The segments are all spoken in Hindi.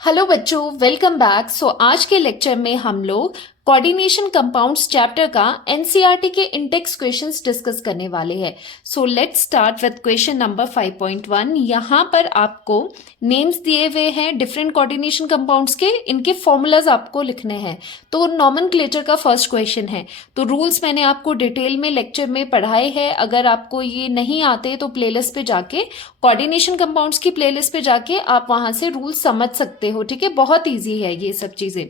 हेलो बच्चों, वेलकम बैक। आज के लेक्चर में हम लोग कोऑर्डिनेशन कंपाउंड्स चैप्टर का एनसीईआरटी के इंडेक्स क्वेश्चंस डिस्कस करने वाले हैं। Let's start with question number 5.1। यहाँ पर आपको नेम्स दिए हुए हैं डिफरेंट कोऑर्डिनेशन कंपाउंड्स के, इनके फॉर्मूलाज आपको लिखने हैं। तो नॉमेनक्लेचर का फर्स्ट क्वेश्चन है। तो रूल्स मैंने आपको डिटेल में लेक्चर में पढ़ाए हैं। अगर आपको ये नहीं आते तो प्लेलिस्ट पे जाके, कोऑर्डिनेशन कंपाउंड्स की प्लेलिस्ट पे जाके आप वहां से रूल समझ सकते हो। ठीक है, बहुत इजी है ये सब चीजें।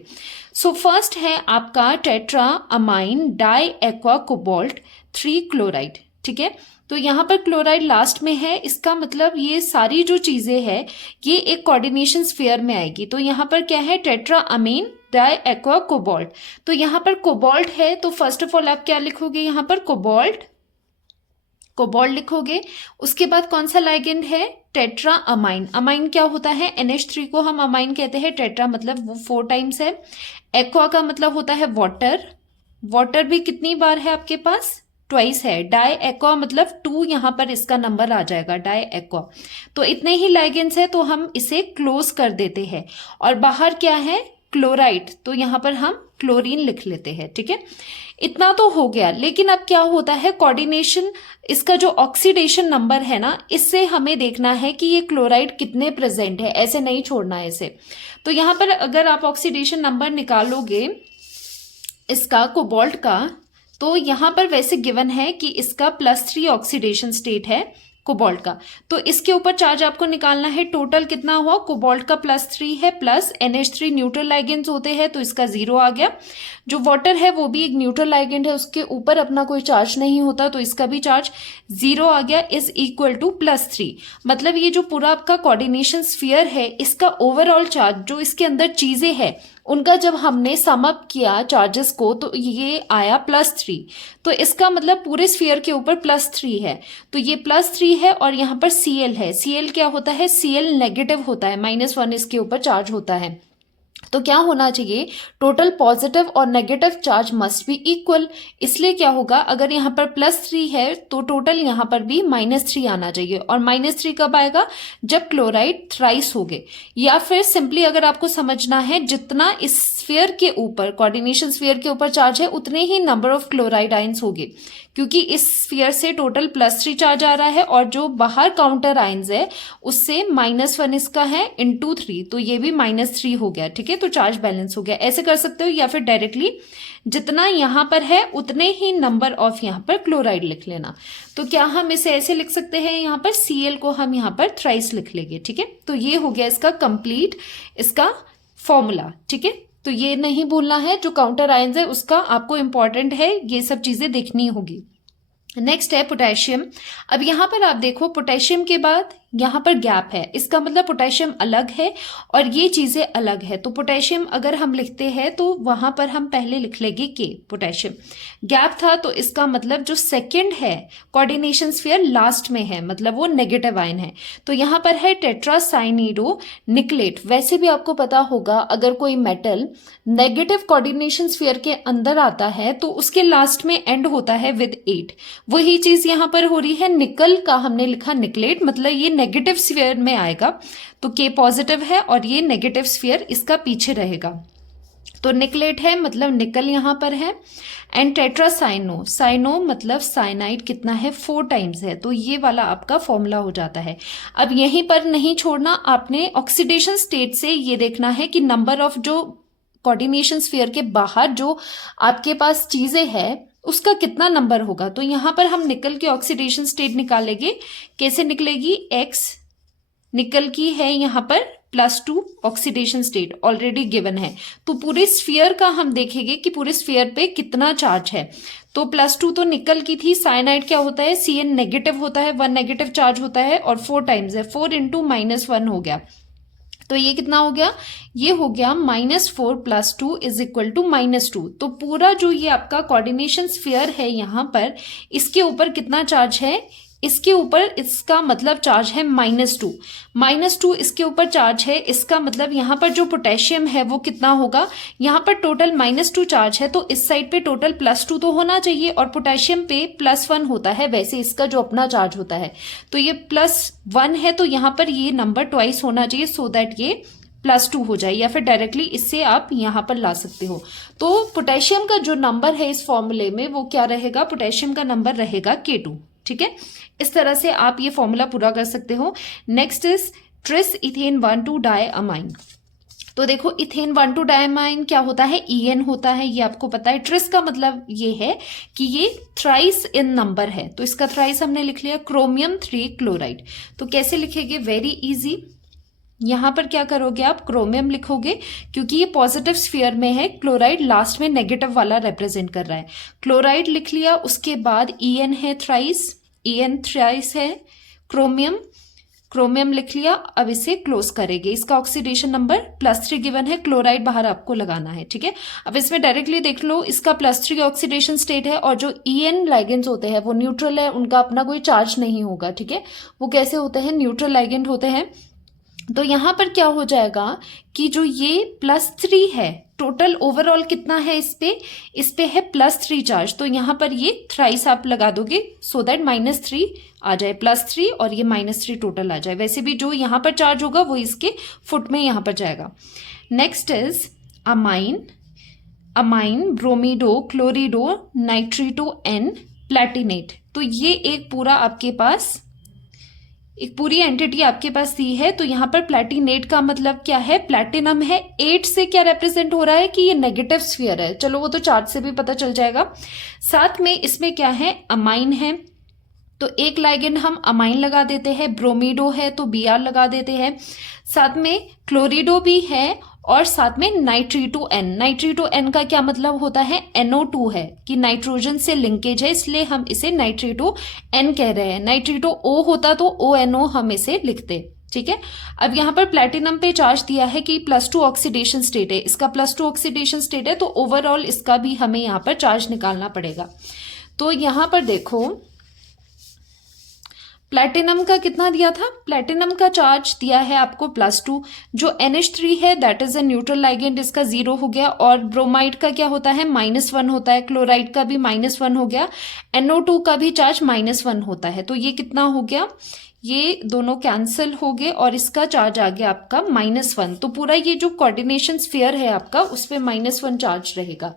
फर्स्ट है आपका tetra ammine di aqua cobalt 3 chloride. ठीक है, तो यहाँ पर क्लोराइड लास्ट में है, इसका मतलब ये सारी जो चीजें हैं ये एक कोऑर्डिनेशन स्फीयर में आएगी। तो यहाँ पर क्या है, tetra amine die aqua cobalt. तो यहाँ पर कोबाल्ट है, तो फर्स्ट ऑफ ऑल आप क्या लिखोगे, यहाँ पर कोबाल्ट लिखोगे। उसके बाद कौन सा लाइगेंड है, टेट्रा अमाइन। अमाइन क्या होता है, NH3 को हम अमाइन कहते हैं। टेट्रा मतलब वो 4 टाइम्स है। एक्वा का मतलब होता है वाटर। वाटर भी कितनी बार है आपके पास, ट्वाइस है। डाई एक्वा मतलब 2, यहां पर इसका नंबर आ जाएगा डाई एक्वा। तो इतने ही लाइगेंड्स है, तो हम इसे क्लोज कर देते हैं। और बाहर क्या है, क्लोराइड, तो यहां पर हम क्लोरीन लिख लेते हैं। ठीक है, इतना तो हो गया। लेकिन अब क्या होता है, कोऑर्डिनेशन, इसका जो ऑक्सीडेशन नंबर है ना, इससे हमें देखना है कि ये क्लोराइड कितने प्रेजेंट है, ऐसे नहीं छोड़ना है इसे। तो यहां पर अगर आप ऑक्सीडेशन नंबर निकालोगे इसका कोबाल्ट का, तो यहां पर वैसे गिवन है कि इसका +3 ऑक्सीडेशन स्टेट है कोबाल्ट का। तो इसके ऊपर चार्ज आपको निकालना है। टोटल कितना हुआ, कोबाल्ट का +3 है, प्लस NH3 न्यूट्रल लाइगेंड्स होते हैं, तो इसका 0 आ गया। जो वाटर है वो भी एक न्यूट्रल लाइगेंड है, उसके ऊपर अपना कोई चार्ज नहीं होता, तो इसका भी चार्ज 0 आ गया, इज इक्वल टू +3। मतलब ये जो पूरा आपका कोऑर्डिनेशन स्फीयर है, इसका ओवरऑल चार्ज, जो इसके अंदर चीजें हैं उनका जब हमने सम अप किया चार्जेस को, तो ये आया +3। तो इसका मतलब पूरे स्फीयर के ऊपर +3 है। तो ये +3 है, और यहाँ पर Cl है। Cl क्या होता है, Cl नेगेटिव होता है, -1 इसके ऊपर चार्ज होता है। तो क्या होना चाहिए, टोटल पॉजिटिव और negative charge must be equal. इसलिए क्या होगा, अगर यहाँ पर +3 है तो टोटल यहाँ पर भी -3 आना चाहिए। और -3 कब आएगा, जब क्लोराइड थ्राइस हो गए। या फिर सिंपली अगर आपको समझना है, जितना इस स्फीयर के ऊपर, कोऑर्डिनेशन स्फीयर के ऊपर चार्ज है, उतने ही नंबर ऑफ क्लोराइड आयंस होंगे, क्योंकि इस स्फीयर से टोटल +3 चार्ज आ रहा है, और जो बाहर काउंटर आयंस है उससे -1 इसका है इंटू 3, तो ये भी -3 हो गया। ठीक है, तो चार्ज बैलेंस हो गया। ऐसे कर सकते हो, या फिर डायरेक्टली जितना यहां पर है उतने ही नंबर ऑफ यहां पर क्लोराइड लिख लेना। तो क्या हम इसे ऐसे लिख सकते हैं, यहां पर Cl को हम यहां पर थ्राइस लिख लेंगे। ठीक है, तो ये हो गया इसका कंप्लीट, इसका फॉर्मूला। ठीक है, तो ये नहीं भूलना है, जो काउंटर आयंस है उसका आपको इंपॉर्टेंट है, ये सब चीजें देखनी होगी। नेक्स्ट है पोटेशियम। अब यहां पर आप देखो, पोटेशियम के बाद यहां पर गैप है, इसका मतलब पोटेशियम अलग है और ये चीजें अलग है। तो पोटेशियम अगर हम लिखते हैं तो वहां पर हम पहले लिख लेंगे के पोटेशियम। गैप था तो इसका मतलब जो सेकंड है कोऑर्डिनेशन स्फीयर लास्ट में है, मतलब वो नेगेटिव आयन है। तो यहां पर है टेट्रासाइनिडो निकलेट। वैसे भी आपको पता होगा, अगर कोई मेटल नेगेटिव कोऑर्डिनेशन स्फीयर के अंदर आता है तो उसके लास्ट में एंड होता है विद 8। वही चीज यहां पर हो रही है, निकल का हमने लिखा निकलेट, मतलब ये नेगेटिव स्फीयर में आएगा। तो के पॉजिटिव है और ये नेगेटिव स्फीयर इसका पीछे रहेगा। तो निकलेट है मतलब निकल यहां पर है। एंड टेट्रासाइनो, साइनो मतलब साइनाइड कितना है, 4 टाइम्स है। तो ये वाला आपका फॉर्मूला हो जाता है। अब यहीं पर नहीं छोड़ना, आपने ऑक्सीडेशन स्टेट से ये देखना है कि नंबर ऑफ जो कोऑर्डिनेशन स्फीयर के बाहर जो आपके पास चीजें हैं उसका कितना नंबर होगा। तो यहां पर हम निकल की ऑक्सीडेशन स्टेट निकालेंगे। कैसे निकलेगी, X निकल की है यहां पर +2 ऑक्सीडेशन स्टेट ऑलरेडी गिवन है। तो पूरे स्फीयर का हम देखेंगे कि पूरे स्फीयर पे कितना चार्ज है। तो +2 तो निकल की थी। साइनाइड क्या होता है, Cn नेगेटिव होता है, 1 नेगेटिव चार्ज होता है, और 4 टाइम्स है, 4 इंटू -1 हो गया। तो ये कितना हो गया, ये हो गया -4 + 2 इज इक्वल टू -2। तो पूरा जो ये आपका कोऑर्डिनेशन स्फीयर है यहां पर, इसके ऊपर कितना चार्ज है, इसके ऊपर इसका मतलब चार्ज है -2। -2 इसके ऊपर चार्ज है, इसका मतलब यहां पर जो पोटेशियम है वो कितना होगा, यहां पर टोटल -2 चार्ज है, तो इस साइड पे टोटल +2 तो होना चाहिए, और पोटेशियम पे +1 होता है वैसे इसका जो अपना चार्ज होता है। तो ये +1 है, तो यहां पर ये नंबर ट्वाइस होना चाहिए, सो दैट ये +2 हो जाए, या फिर डायरेक्टली इससे आप यहाँ पर ला सकते हो। तो पोटेशियम का जो नंबर है इस फॉर्मूले में वो क्या रहेगा, पोटेशियम का नंबर रहेगा K2। ठीक है, इस तरह से आप ये फॉर्मूला पूरा कर सकते हो। Next is tris ethane 1,2 diamine. तो देखो इथेन 1,2 डायमाइन क्या होता है, EN होता है, ये आपको पता है। ट्रिस का मतलब ये है कि ये थ्राइस इन नंबर है, तो इसका थ्राइस हमने लिख लिया क्रोमियम 3 क्लोराइड। तो कैसे लिखेंगे, वेरी इजी। यहां पर क्या करोगे आप, क्रोमियम लिखोगे क्योंकि ये पॉजिटिव स्फीयर में है, क्लोराइड लास्ट में नेगेटिव वाला रिप्रेजेंट कर रहा है। क्लोराइड लिख लिया, उसके बाद EN है थ्राइस, EN थ्राइस है, क्रोमियम, क्रोमियम लिख लिया। अब इसे क्लोज करेंगे, इसका ऑक्सीडेशन नंबर +3 गिवन है, क्लोराइड बाहर आपको लगाना है। ठीक है, अब इसमें डायरेक्टली देख लो, इसका +3 ऑक्सीडेशन स्टेट है, और जो EN लाइगेंड्स होते हैं वो न्यूट्रल है, उनका अपना कोई चार्ज नहीं होगा। ठीक है, वो कैसे होते हैं, न्यूट्रल लाइगेंड होते हैं। तो यहां पर क्या हो जाएगा कि जो ये +3 है, टोटल ओवरऑल कितना है इस पे है +3 चार्ज, तो यहां पर ये थ्राइस आप लगा दोगे सो दैट -3 आ जाए, +3 और ये -3 टोटल आ जाए। वैसे भी जो यहां पर चार्ज होगा वो इसके फुट में यहां पर जाएगा। Next is amine, amine bromido chlorido nitrito N platinate. तो ये एक पूरा आपके पास एक पूरी एंटिटी आपके पास दी है। तो यहां पर प्लैटिनेट का मतलब क्या है, प्लैटिनम है। 8 से क्या रिप्रेजेंट हो रहा है कि ये नेगेटिव स्फीयर है, चलो वो तो चार्ट से भी पता चल जाएगा। साथ में इसमें क्या है, अमाइन है, तो एक लाइगेंड हम अमाइन लगा देते हैं, ब्रोमीडो है तो Br लगा देते हैं, साथ में क्लोरिडो भी है, और साथ में नाइट्रीटो N। नाइट्रीटो N का क्या मतलब होता है, NO2 है कि नाइट्रोजन से लिंकेज है, इसलिए हम इसे नाइट्रीटो N कह रहे हैं। नाइट्रीटो O होता तो ONO हम इसे लिखते। ठीक है, अब यहां पर प्लैटिनम पे चार्ज दिया है कि +2 ऑक्सीडेशन स्टेट है, इसका +2 ऑक्सीडेशन स्टेट है, तो ओवरऑल इसका भी हमें यहां पर चार्ज निकालना पड़ेगा। तो यहां पर देखो प्लैटिनम का कितना दिया था, प्लैटिनम का चार्ज दिया है आपको +2। जो NH3 है that is a neutral ligand, इसका 0 हो गया, और ब्रोमाइड का क्या होता है, -1 होता है, क्लोराइड का भी -1 हो गया, NO2 का भी चार्ज -1 होता है। तो ये कितना हो गया, ये दोनों कैंसिल हो गए और इसका चार्ज आ गया आपका -1। तो पूरा ये जो कोऑर्डिनेशन स्फीयर है आपका उस पर -1 चार्ज रहेगा।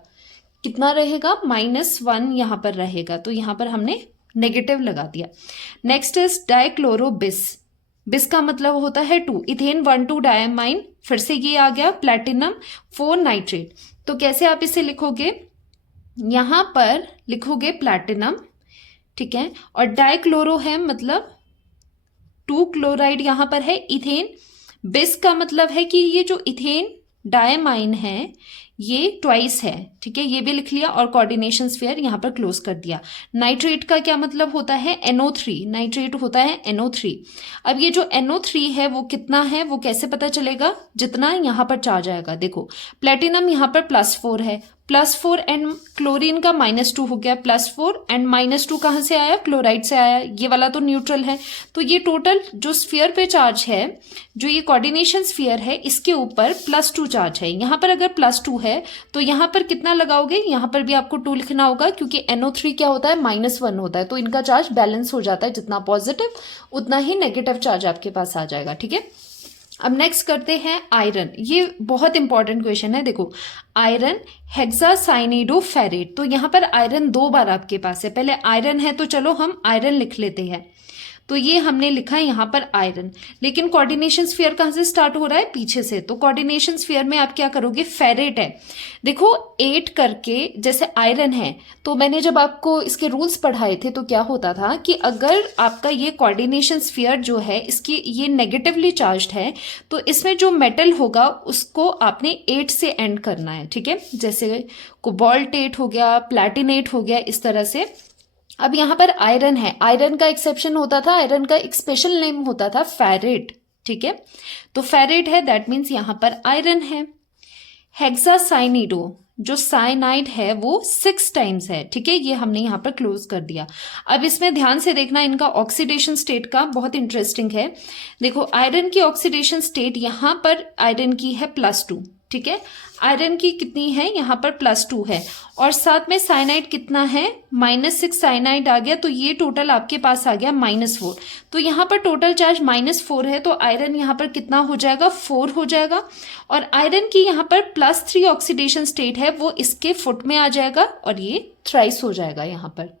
कितना रहेगा, -1 यहां पर रहेगा, तो यहां पर हमने नेगेटिव लगा दिया। नेक्स्ट इज डाइक्लोरोबिस, बिस का मतलब होता है 2, इथेन 1,2 डायमाइन, फिर से ये आ गया प्लैटिनम 4 नाइट्रेट। तो कैसे आप इसे लिखोगे, यहां पर लिखोगे प्लैटिनम, ठीक है, और डाइक्लोरो है मतलब 2 क्लोराइड यहां पर है, इथेन, बिस का मतलब है कि ये जो इथेन डायमाइन है ये ट्वाइस है। ठीक है, ये भी लिख लिया, और कोऑर्डिनेशन स्फीयर यहां पर क्लोज कर दिया। नाइट्रेट का क्या मतलब होता है, NO3, नाइट्रेट होता है NO3। अब ये जो NO3 है वो कितना है, वो कैसे पता चलेगा, जितना यहां पर चार्ज आएगा। देखो प्लेटिनम यहां पर +4 है, +4 एंड क्लोरीन का -2 हो गया, +4 एंड -2 कहां से आया, क्लोराइड से आया, ये वाला तो न्यूट्रल है। तो ये टोटल जो स्फीयर पे चार्ज है, जो ये कोऑर्डिनेशन स्फीयर है, इसके ऊपर +2 चार्ज है। यहां पर अगर +2 है तो यहां पर कितना लगाओगे, यहां पर भी आपको 2 लिखना होगा, क्योंकि NO3 क्या होता है, -1 होता है, तो इनका चार्ज बैलेंस हो जाता है, जितना पॉजिटिव उतना ही नेगेटिव चार्ज आपके पास आ जाएगा। ठीक है, अब नेक्स्ट करते हैं आयरन। ये बहुत इंपॉर्टेंट क्वेश्चन है। देखो आयरन हेक्सासाइनिडोफेरेट, तो यहां पर आयरन 2 बार आपके पास है। पहले आयरन है तो चलो हम आयरन लिख लेते हैं, तो ये हमने लिखा है यहां पर आयरन, लेकिन कोऑर्डिनेशन स्फीयर कहां से स्टार्ट हो रहा है, पीछे से। तो कोऑर्डिनेशन स्फीयर में आप क्या करोगे, फेरेट है। देखो 8 करके जैसे आयरन है, तो मैंने जब आपको इसके रूल्स पढ़ाए थे तो क्या होता था कि अगर आपका ये कोऑर्डिनेशन स्फीयर जो है इसकी ये नेगेटिवली चार्ज्ड है, तो इसमें जो मेटल होगा उसको आपने 8 से एंड करना है। ठीक है, जैसे कोबाल्ट 8 हो गया, प्लैटिनेट हो गया, इस तरह से। अब यहां पर आयरन है, आयरन का एक्सेप्शन होता था, आयरन का एक स्पेशल नेम होता था फेरेट। ठीक है, तो फेरेट है दैट मीन्स यहां पर आयरन है। हेक्सासाइनिडो जो साइनाइड है वो 6 टाइम्स है। ठीक है, ये हमने यहां पर क्लोज कर दिया। अब इसमें ध्यान से देखना, इनका ऑक्सीडेशन स्टेट का बहुत इंटरेस्टिंग है। देखो आयरन की ऑक्सीडेशन स्टेट यहां पर आयरन की है +2, ठीक है। आयरन की कितनी है यहाँ पर +2 है, और साथ में साइनाइड कितना है -6 साइनाइड आ गया, तो ये टोटल आपके पास आ गया -4। तो यहाँ पर टोटल चार्ज -4 है, तो आयरन यहाँ पर कितना हो जाएगा 4 हो जाएगा, और आयरन की यहाँ पर +3 ऑक्सीडेशन स्टेट है वो इसके फुट में आ जाएगा और ये थ्राइस हो जाएगा यहाँ पर।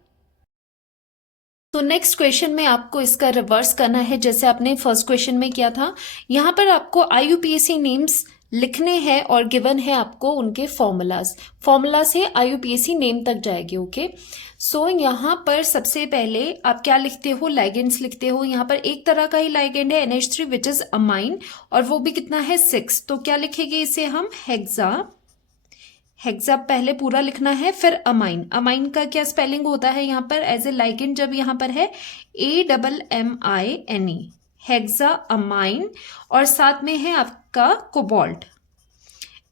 तो नेक्स्ट क्वेश्चन में आपको इसका रिवर्स करना है जैसे आपने फर्स्ट क्वेश्चन में किया था। यहाँ पर आपको IUPAC नेम्स लिखने हैं और गिवन है आपको उनके फॉर्मूला से IUPAC नेम तक जाएगी। ओके, सो यहाँ पर सबसे पहले आप क्या लिखते हो, लाइगेंड्स लिखते हो। यहाँ पर एक तरह का ही लाइगेंड है NH3 विच इज अमाइन, और वो भी कितना है 6। तो क्या लिखेंगे इसे हम हेक्सा पहले पूरा लिखना है, फिर अमाइन का क्या स्पेलिंग होता है यहाँ पर एज ए लाइगेंड, जब यहाँ पर है AMMINE हेक्सा अमाइन, और साथ में है आपका कोबाल्ट।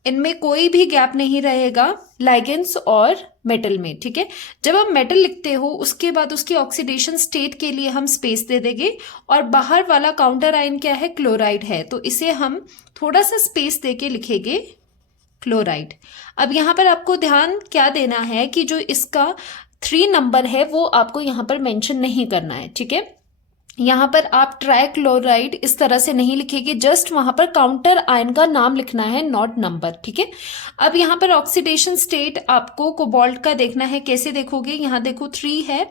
इनमें कोई भी गैप नहीं रहेगा लाइगेंड्स और मेटल में, ठीक है। जब हम मेटल लिखते हो उसके बाद उसकी ऑक्सीडेशन स्टेट के लिए हम स्पेस दे देंगे, और बाहर वाला काउंटर आयन क्या है, क्लोराइड है, तो इसे हम थोड़ा सा स्पेस देके लिखेंगे क्लोराइड। अब यहाँ पर आपको ध्यान क्या देना है कि जो इसका 3 नंबर है वो आपको यहाँ पर मेंशन नहीं करना है, ठीक है। यहाँ पर आप ट्राइक्लोराइड इस तरह से नहीं लिखेंगे, जस्ट वहां पर काउंटर आयन का नाम लिखना है, नॉट नंबर, ठीक है। अब यहाँ पर ऑक्सीडेशन स्टेट आपको कोबाल्ट का देखना है, कैसे देखोगे, यहाँ देखो 3 है,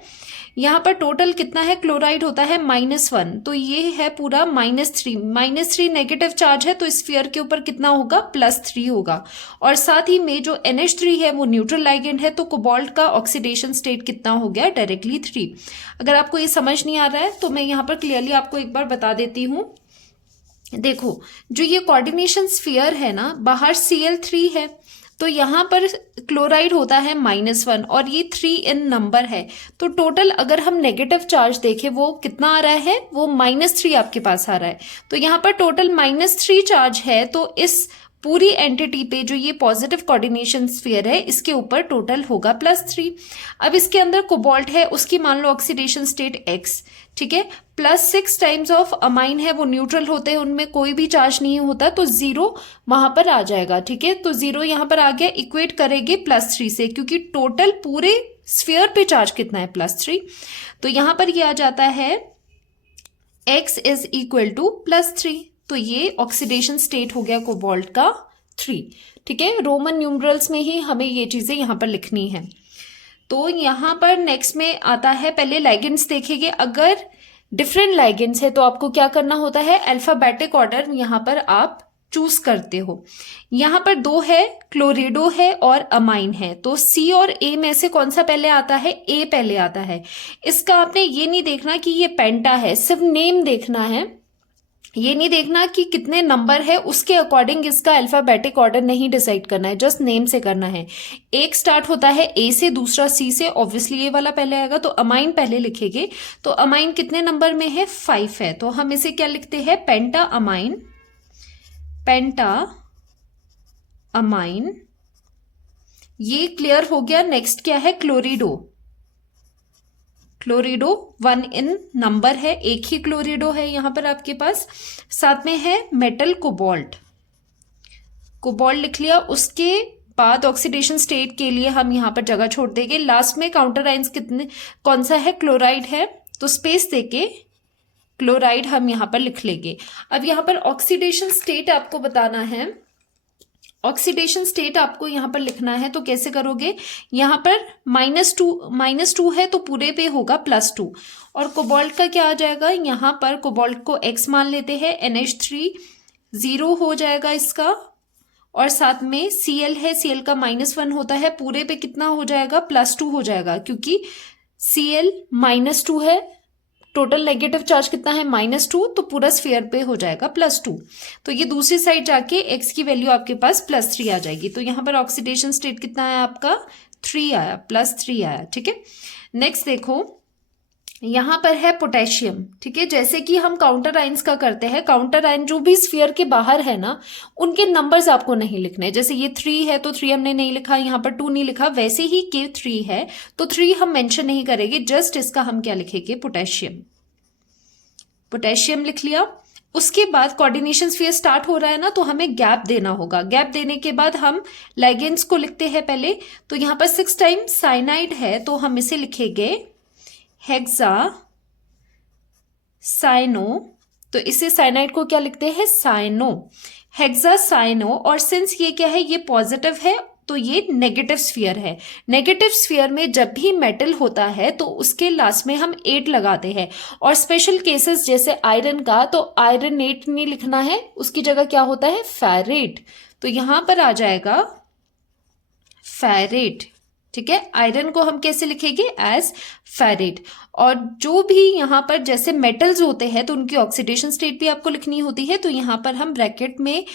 यहाँ पर टोटल कितना है, क्लोराइड होता है -1, तो ये है पूरा -3 नेगेटिव चार्ज है, तो स्फीयर के ऊपर कितना होगा +3 होगा, और साथ ही में जो NH3 है वो न्यूट्रल लाइगेंड है, तो कोबाल्ट का ऑक्सीडेशन स्टेट कितना हो गया, डायरेक्टली 3। अगर आपको ये समझ नहीं आ रहा है तो मैं यहाँ पर क्लियरली आपको एक बार बता देती हूँ। देखो जो ये कोऑर्डिनेशन स्फीयर है ना, बाहर Cl3 है, तो यहाँ पर क्लोराइड होता है -1 और ये 3 इन नंबर है, तो टोटल अगर हम नेगेटिव चार्ज देखें वो कितना आ रहा है, वो -3 आपके पास आ रहा है। तो यहाँ पर टोटल -3 चार्ज है, तो इस पूरी एंटिटी पे जो ये पॉजिटिव कोऑर्डिनेशन स्फीयर है इसके ऊपर टोटल होगा +3। अब इसके अंदर कोबाल्ट है, उसकी मान लो ऑक्सीडेशन स्टेट X, ठीक है, +6 टाइम्स ऑफ अमाइन है, वो न्यूट्रल होते हैं, उनमें कोई भी चार्ज नहीं होता, तो 0 वहां पर आ जाएगा, ठीक है। तो 0 यहां पर आ गया, इक्वेट करेंगे +3 से, क्योंकि टोटल पूरे स्फीयर पे चार्ज कितना है +3, तो यहां पर ये आ जाता है X इज इक्वल टू +3। तो ये ऑक्सीडेशन स्टेट हो गया कोबाल्ट का 3, ठीक है। रोमन न्यूमरल्स में ही हमें ये चीजें यहां पर लिखनी है। तो यहां पर नेक्स्ट में आता है, पहले लाइगेंड्स देखेंगे। अगर डिफरेंट लाइगेंड्स है तो आपको क्या करना होता है, अल्फाबेटिक ऑर्डर यहां पर आप चूज करते हो। यहां पर 2 है, क्लोरिडो है और अमाइन है, तो C और A में से कौन सा पहले आता है, A पहले आता है। इसका आपने ये नहीं देखना कि ये पेंटा है, सिर्फ नेम देखना है, ये नहीं देखना कि कितने नंबर है, उसके अकॉर्डिंग इसका अल्फाबेटिक ऑर्डर नहीं डिसाइड करना है, जस्ट नेम से करना है। एक स्टार्ट होता है A से, दूसरा C से, ऑब्वियसली ये वाला पहले आएगा, तो अमाइन पहले लिखेंगे। तो अमाइन कितने नंबर में है, 5 है, तो हम इसे क्या लिखते हैं, पेंटा अमाइन। ये क्लियर हो गया। नेक्स्ट क्या है, क्लोरिडो 1 इन नंबर है, एक ही क्लोरिडो है यहां पर आपके पास। साथ में है मेटल कोबाल्ट लिख लिया। उसके बाद ऑक्सीडेशन स्टेट के लिए हम यहां पर जगह छोड़ देंगे। लास्ट में काउंटर आयंस कितने, कौन सा है, क्लोराइड है, तो स्पेस देके क्लोराइड हम यहां पर लिख लेंगे। अब यहां पर ऑक्सीडेशन स्टेट आपको बताना है, ऑक्सीडेशन स्टेट आपको यहां पर लिखना है, तो कैसे करोगे, यहां पर -2 है तो पूरे पे होगा +2, और कोबाल्ट का क्या आ जाएगा, यहां पर कोबाल्ट को X मान लेते हैं, NH3 0 हो जाएगा इसका, और साथ में Cl है, Cl का -1 होता है, पूरे पे कितना हो जाएगा, +2 हो जाएगा, क्योंकि Cl -2 है, टोटल नेगेटिव चार्ज कितना है, -2, तो पूरा स्फीयर पे हो जाएगा +2। तो ये दूसरी साइड जाके X की वैल्यू आपके पास +3 आ जाएगी। तो यहाँ पर ऑक्सीडेशन स्टेट कितना आया आपका, 3 आया, +3 आया, ठीक है। नेक्स्ट देखो, यहाँ पर है पोटेशियम, ठीक है। जैसे कि हम काउंटर आयंस का करते हैं, काउंटर आयन जो भी स्फीयर के बाहर है ना, उनके नंबर्स आपको नहीं लिखने। जैसे ये 3 है तो 3 हमने नहीं लिखा, यहाँ पर 2 नहीं लिखा, वैसे ही K3 है तो 3 हम मेंशन नहीं करेंगे, जस्ट इसका हम क्या लिखेंगे, पोटेशियम लिख लिया। उसके बाद कोऑर्डिनेशन स्फीयर स्टार्ट हो रहा है ना, तो हमें गैप देना होगा। गैप देने के बाद हम लाइगेंड्स को लिखते हैं पहले। तो यहाँ पर 6 टाइम्स साइनाइड है तो हम इसे लिखेंगे हेक्सा साइनो। तो इसे साइनाइड को क्या लिखते हैं, साइनो, हेक्सा साइनो। और सिंस ये क्या है, ये पॉजिटिव है तो ये नेगेटिव स्फीयर है। नेगेटिव स्फीयर में जब भी मेटल होता है तो उसके लास्ट में हम 8 लगाते हैं। और स्पेशल केसेस जैसे आयरन का, तो आयरनेट नहीं लिखना है, उसकी जगह क्या होता है, फेरेट। तो यहां पर आ जाएगा फेरेट। ठीक है, आयरन को हम कैसे लिखेंगे, एज फेरेट। और जो भी यहाँ पर जैसे मेटल्स होते हैं तो उनकी ऑक्सीडेशन स्टेट भी आपको लिखनी होती है। तो यहाँ पर हम ब्रैकेट में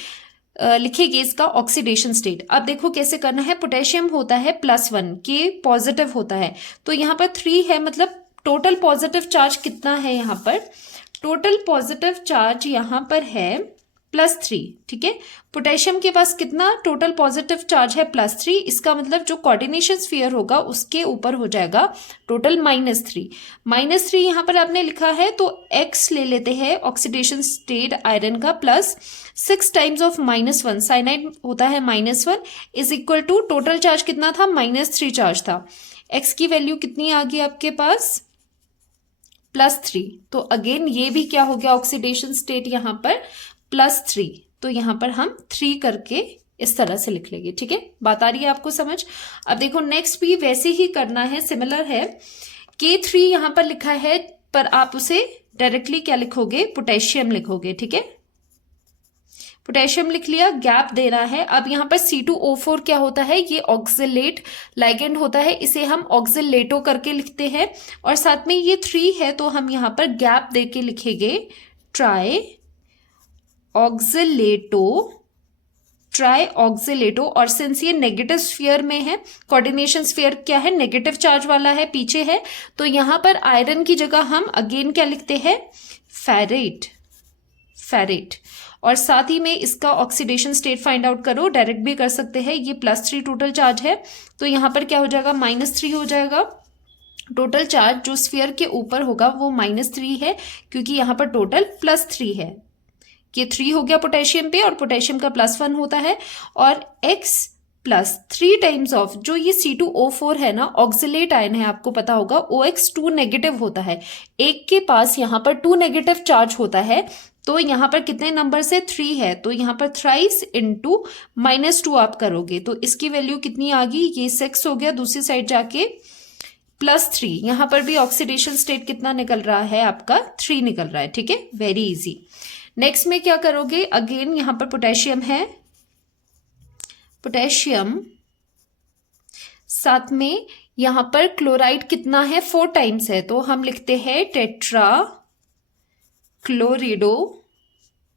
लिखेंगे इसका ऑक्सीडेशन स्टेट। अब देखो कैसे करना है। पोटेशियम होता है +1, के पॉजिटिव होता है, तो यहाँ पर 3 है, मतलब टोटल पॉजिटिव चार्ज कितना है यहाँ पर, टोटल पॉजिटिव चार्ज यहाँ पर है +3। ठीक है, पोटेशियम के पास कितना टोटल पॉजिटिव चार्ज है, +3। इसका मतलब जो कोऑर्डिनेशन स्फीयर होगा उसके ऊपर हो जाएगा टोटल -3। -3 यहाँ पर आपने लिखा है तो x ले लेते हैं ऑक्सीडेशन स्टेट आयरन का, प्लस 6 टाइम्स ऑफ -1, साइनाइड होता है -1, is equal to total charge कितना था, -3 चार्ज था। x की वैल्यू कितनी आ गई आपके पास, +3। तो अगेन ये भी क्या हो गया, ऑक्सीडेशन स्टेट यहाँ पर +3। तो यहां पर हम 3 करके इस तरह से लिख लेंगे। ठीक है, बात आ रही है आपको समझ। अब देखो नेक्स्ट भी वैसे ही करना है, सिमिलर है। K3 यहां पर लिखा है, पर आप उसे डायरेक्टली क्या लिखोगे, पोटेशियम लिखोगे। ठीक है, पोटेशियम लिख लिया, गैप दे रहा है। अब यहाँ पर C2O4 क्या होता है, ये ऑक्सिलेट लाइगेंड होता है, इसे हम ऑक्सिलेटो करके लिखते हैं। और साथ में ये 3 है तो हम यहाँ पर गैप दे के लिखेंगे ट्राई ऑक्सिलेटो। और सिंस ये नेगेटिव स्फीयर में है, कोऑर्डिनेशन स्फीयर क्या है, नेगेटिव चार्ज वाला है, पीछे है, तो यहां पर आयरन की जगह हम अगेन क्या लिखते हैं, फेरेट। और साथ ही में इसका ऑक्सीडेशन स्टेट फाइंड आउट करो, डायरेक्ट भी कर सकते हैं। ये +3 टोटल चार्ज है, तो यहां पर क्या हो जाएगा, -3 हो जाएगा। टोटल चार्ज जो स्फीयर के ऊपर होगा वो -3 है, क्योंकि यहां पर टोटल +3 है। ये 3 हो गया पोटेशियम पे, और पोटेशियम का +1 होता है। और x प्लस 3 टाइम्स ऑफ जो ये C2O4 है ना, ऑक्सिलेट आयन है, आपको पता होगा OX2 नेगेटिव होता है, एक के पास यहाँ पर 2 नेगेटिव चार्ज होता है। तो यहाँ पर कितने नंबर से 3 है, तो यहाँ पर थ्राइस इंटू -2 आप करोगे तो इसकी वैल्यू कितनी आ गई, ये 6 हो गया। दूसरी साइड जाके +3, यहाँ पर भी ऑक्सीडेशन स्टेट कितना निकल रहा है आपका, 3 निकल रहा है। ठीक है, वेरी इजी। नेक्स्ट में क्या करोगे, अगेन यहां पर पोटेशियम है, पोटेशियम, साथ में यहां पर क्लोराइड कितना है, 4 टाइम्स है, तो हम लिखते हैं टेट्रा क्लोरिडो।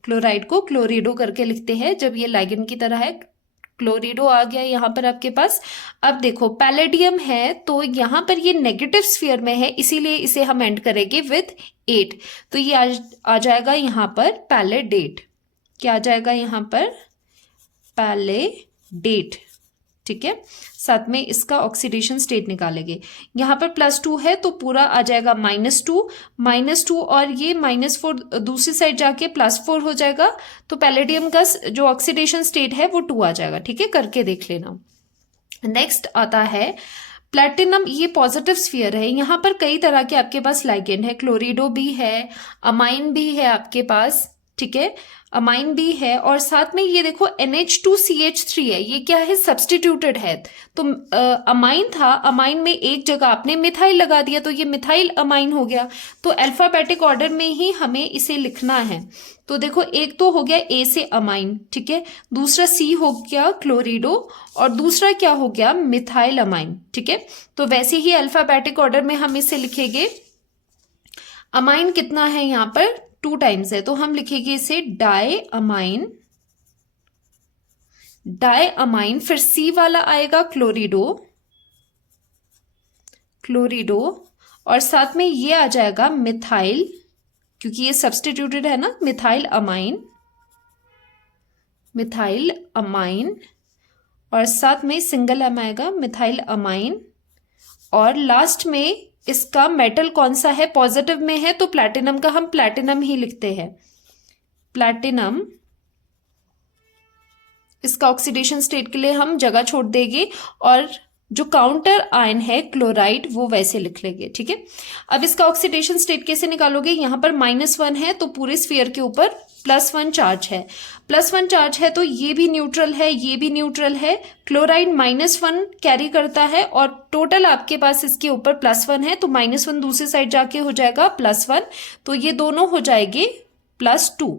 क्लोराइड को क्लोरिडो करके लिखते हैं जब ये लाइगेंड की तरह है। क्लोरिडो आ गया यहां पर आपके पास। अब देखो पैलेडियम है, तो यहां पर ये नेगेटिव स्फीयर में है, इसीलिए इसे हम एंड करेंगे विथ 8। तो ये आ जाएगा यहां पर पैलेडेट। क्या आ जाएगा यहां पर, पैलेडेट। ठीक है, साथ में इसका ऑक्सीडेशन स्टेट निकालेंगे। यहां पर +2 है तो पूरा आ जाएगा -2 और ये -4 दूसरी साइड जाके +4 हो जाएगा। तो पैलेडियम का जो ऑक्सीडेशन स्टेट है वो 2 आ जाएगा। ठीक है, करके देख लेना। नेक्स्ट आता है प्लैटिनम, ये पॉजिटिव स्फीयर है। यहाँ पर कई तरह के आपके पास लाइगेंड है, क्लोरिडो भी है, अमाइन भी है आपके पास। ठीक है, अमाइन भी है, और साथ में ये देखो NH2CH3 है, ये क्या है, सब्स्टिट्यूटेड है। तो अमाइन था, अमाइन में एक जगह आपने मिथाइल लगा दिया तो ये मिथाइल अमाइन हो गया। तो अल्फाबेटिक ऑर्डर में ही हमें इसे लिखना है। तो देखो एक तो हो गया A से अमाइन, ठीक है, दूसरा C हो गया क्लोरिडो, और दूसरा क्या हो गया, मिथाइल अमाइन। ठीक है, तो वैसे ही अल्फाबेटिक ऑर्डर में हम इसे लिखेंगे। अमाइन कितना है यहाँ पर, 2 टाइम्स है, तो हम लिखेंगे इसे डाई अमाइन। फिर C वाला आएगा क्लोरिडो, और साथ में ये आ जाएगा मिथाइल, क्योंकि ये सब्स्टिट्यूटेड है ना, मिथाइल अमाइन, और साथ में सिंगल एम आएगा, मिथाइल अमाइन। और लास्ट में इसका मेटल कौन सा है, पॉजिटिव में है तो प्लैटिनम का हम प्लैटिनम ही लिखते हैं। प्लैटिनम, इसका ऑक्सीडेशन स्टेट के लिए हम जगह छोड़ देंगे और जो काउंटर आयन है क्लोराइड वो वैसे लिख लेंगे, ठीक है। अब इसका ऑक्सीडेशन स्टेट कैसे निकालोगे, यहां पर -1 है तो पूरे स्फीयर के ऊपर +1 चार्ज है, +1 चार्ज है तो ये भी न्यूट्रल है, ये भी न्यूट्रल है, क्लोराइड -1 कैरी करता है और टोटल आपके पास इसके ऊपर +1 है तो -1 दूसरी साइड जाके हो जाएगा +1, तो ये दोनों हो जाएंगे +2।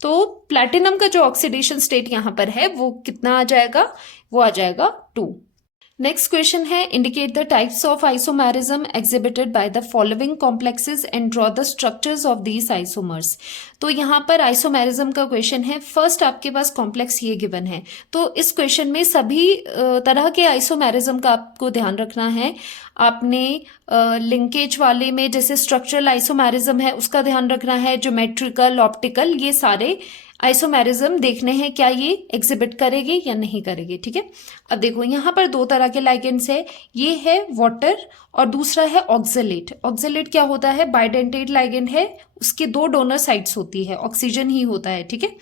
तो प्लैटिनम का जो ऑक्सीडेशन स्टेट यहां पर है वो कितना आ जाएगा, वो आ जाएगा 2। नेक्स्ट क्वेश्चन है, indicate the types of isomerism exhibited by the following complexes and draw the structures of these isomers. तो यहाँ पर आइसोमेरिज्म का क्वेश्चन है। फर्स्ट आपके पास कॉम्प्लेक्स ये गिवन है, तो इस क्वेश्चन में सभी तरह के आइसोमेरिज्म का आपको ध्यान रखना है। आपने लिंकेज वाले में जैसे स्ट्रक्चरल आइसोमेरिज्म है उसका ध्यान रखना है, ज्योमेट्रिकल, ऑप्टिकल, ये सारे आइसोमेरिज्म देखने हैं क्या ये एग्जिबिट करेंगे या नहीं करेंगे, ठीक है। अब देखो यहाँ पर दो तरह के लाइगेंड्स है, ये है वाटर और दूसरा है ऑक्जेलेट। ऑक्जेलेट क्या होता है, बाइडेंटेट लाइगेंड है, उसके 2 डोनर साइड्स होती है, ऑक्सीजन ही होता है, ठीक है।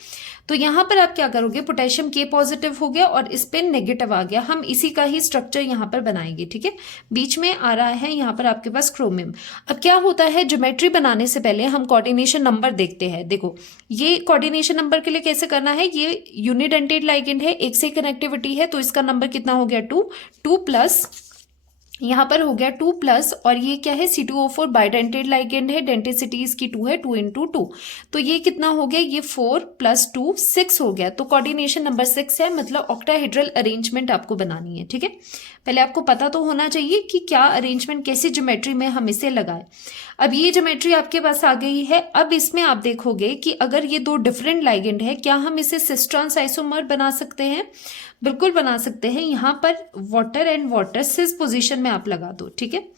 तो यहाँ पर आप क्या करोगे, पोटेशियम K पॉजिटिव हो गया और इस पे नेगेटिव आ गया, हम इसी का ही स्ट्रक्चर यहाँ पर बनाएंगे, ठीक है। बीच में आ रहा है यहाँ पर आपके पास क्रोमियम। अब क्या होता है, ज्योमेट्री बनाने से पहले हम कोऑर्डिनेशन नंबर देखते हैं। देखो ये कोऑर्डिनेशन नंबर के लिए कैसे करना है, ये यूनिडेंटेड लाइगेंड है, एक से कनेक्टिविटी है तो इसका नंबर कितना हो गया 2 प्लस, यहाँ पर हो गया 2 प्लस, और ये क्या है C2O4 बाइडेंटेड लाइगेंड है, डेंटिसिटी इसकी 2 है, 2 × 2, तो ये कितना हो गया, ये 4 + 2 6 हो गया। तो कोऑर्डिनेशन नंबर 6 है, मतलब ऑक्टाहेड्रल अरेंजमेंट आपको बनानी है, ठीक है। पहले आपको पता तो होना चाहिए कि क्या अरेंजमेंट, कैसी ज्योमेट्री में हम इसे लगाए। अब ये ज्योमेट्री आपके पास आ गई है। अब इसमें आप देखोगे कि अगर ये 2 डिफरेंट लाइगेंड है, क्या हम इसे सिस ट्रांस आइसोमर बना सकते हैं, बिल्कुल बना सकते हैं। यहाँ पर water and water cis position में आप लगा दो, ठीक है,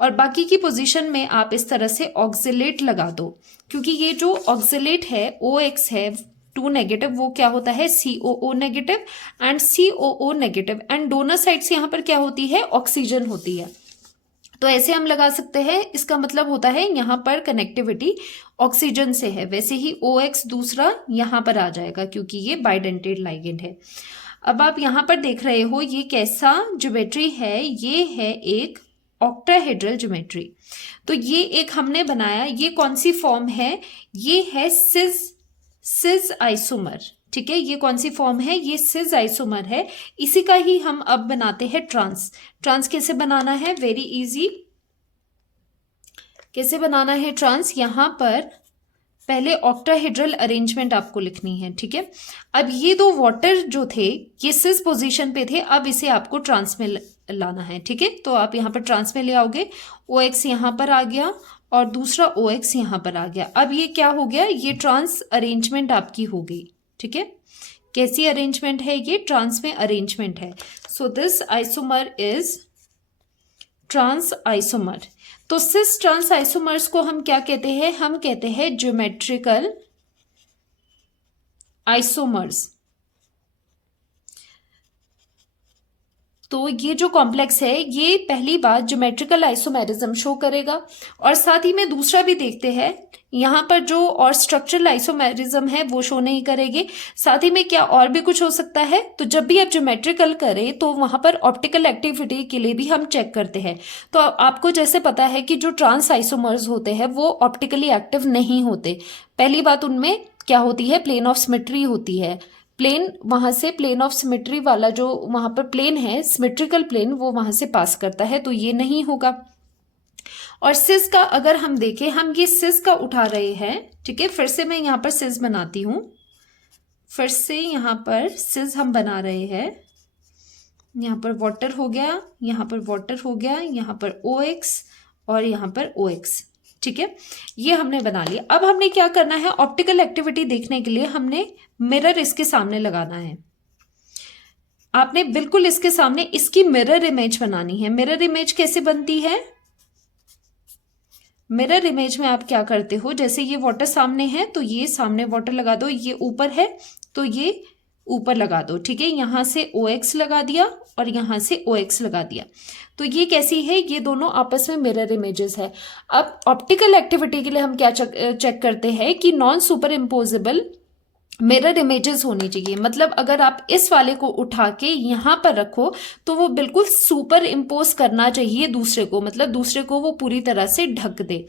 और बाकी की पोजीशन में आप इस तरह से ऑक्सिलेट लगा दो, क्योंकि ये जो ऑक्सिलेट है OX है 2 नेगेटिव, वो क्या होता है COO negative and COO negative, and donor sides यहाँ पर क्या होती है, ऑक्सीजन होती है। तो ऐसे हम लगा सकते हैं, इसका मतलब होता है यहाँ पर कनेक्टिविटी ऑक्सीजन से है, वैसे ही OX दूसरा यहाँ पर आ जाएगा क्योंकि ये बाइडेंटेड लाइगेंड है। अब आप यहाँ पर देख रहे हो ये कैसा ज्योमेट्री है, ये है एक ऑक्टाहेड्रल ज्योमेट्री। तो ये एक हमने बनाया, ये कौन सी फॉर्म है, ये है सिस आइसोमर, ठीक है। ये कौन सी फॉर्म है, ये सिस आइसोमर है। इसी का ही हम अब बनाते हैं ट्रांस। ट्रांस कैसे बनाना है, वेरी इजी। कैसे बनाना है ट्रांस, यहाँ पर पहले ऑक्टाहेड्रल अरेंजमेंट आपको लिखनी है, ठीक है। अब ये 2 वाटर जो थे ये सिस पोजीशन पे थे, अब इसे आपको ट्रांस में लाना है, ठीक है। तो आप यहाँ पर ट्रांस में ले आओगे, OX यहाँ पर आ गया और दूसरा OX यहाँ पर आ गया। अब ये क्या हो गया, ये ट्रांस अरेंजमेंट आपकी हो गई, ठीक है। कैसी अरेंजमेंट है, ये ट्रांस में अरेंजमेंट है। So this isomer is trans isomer. तो सिस ट्रांस आइसोमर्स को हम क्या कहते हैं, हम कहते हैं ज्योमेट्रिकल आइसोमर्स। तो ये जो कॉम्प्लेक्स है ये पहली बात ज्योमेट्रिकल आइसोमेरिज्म शो करेगा, और साथ ही में दूसरा भी देखते हैं यहाँ पर जो और स्ट्रक्चरल आइसोमेरिज्म है वो शो नहीं करेंगे। साथ ही में क्या और भी कुछ हो सकता है, तो जब भी आप ज्योमेट्रिकल करें तो वहां पर ऑप्टिकल एक्टिविटी के लिए भी हम चेक करते हैं। तो आपको जैसे पता है कि जो ट्रांस आइसोमर्स होते हैं वो ऑप्टिकली एक्टिव नहीं होते। पहली बात उनमें क्या होती है, प्लेन ऑफ सिमेट्री होती है। प्लेन वहां से प्लेन ऑफ सिमेट्री वाला जो वहां पर प्लेन है, सिमेट्रिकल प्लेन, वो वहां से पास करता है, तो ये नहीं होगा। और सिस का अगर हम देखें, हम ये सिस का उठा रहे हैं, ठीक है। फिर से मैं यहाँ पर सिस बनाती हूँ, फिर से यहाँ पर सिस हम बना रहे हैं। यहाँ पर वाटर हो गया, यहाँ पर वाटर हो गया, यहाँ पर OX और यहाँ पर OX, ठीक है। ये हमने बना लिया। अब हमने क्या करना है, ऑप्टिकल एक्टिविटी देखने के लिए हमने मिरर इसके सामने लगाना है। आपने बिल्कुल इसके सामने इसकी मिरर इमेज बनानी है। मिरर इमेज कैसे बनती है, मिरर इमेज में आप क्या करते हो, जैसे ये वाटर सामने है तो ये सामने वाटर लगा दो, ये ऊपर है तो ये ऊपर लगा दो, ठीक है। यहां से OX लगा दिया और यहां से OX लगा दिया, तो ये कैसी है, ये दोनों आपस में मिरर इमेजेस है। अब ऑप्टिकल एक्टिविटी के लिए हम क्या चेक करते हैं कि non super imposable mirror images होनी चाहिए, मतलब अगर आप इस वाले को उठा के यहाँ पर रखो तो वो बिल्कुल सुपर इम्पोज करना चाहिए दूसरे को, मतलब दूसरे को वो पूरी तरह से ढक दे,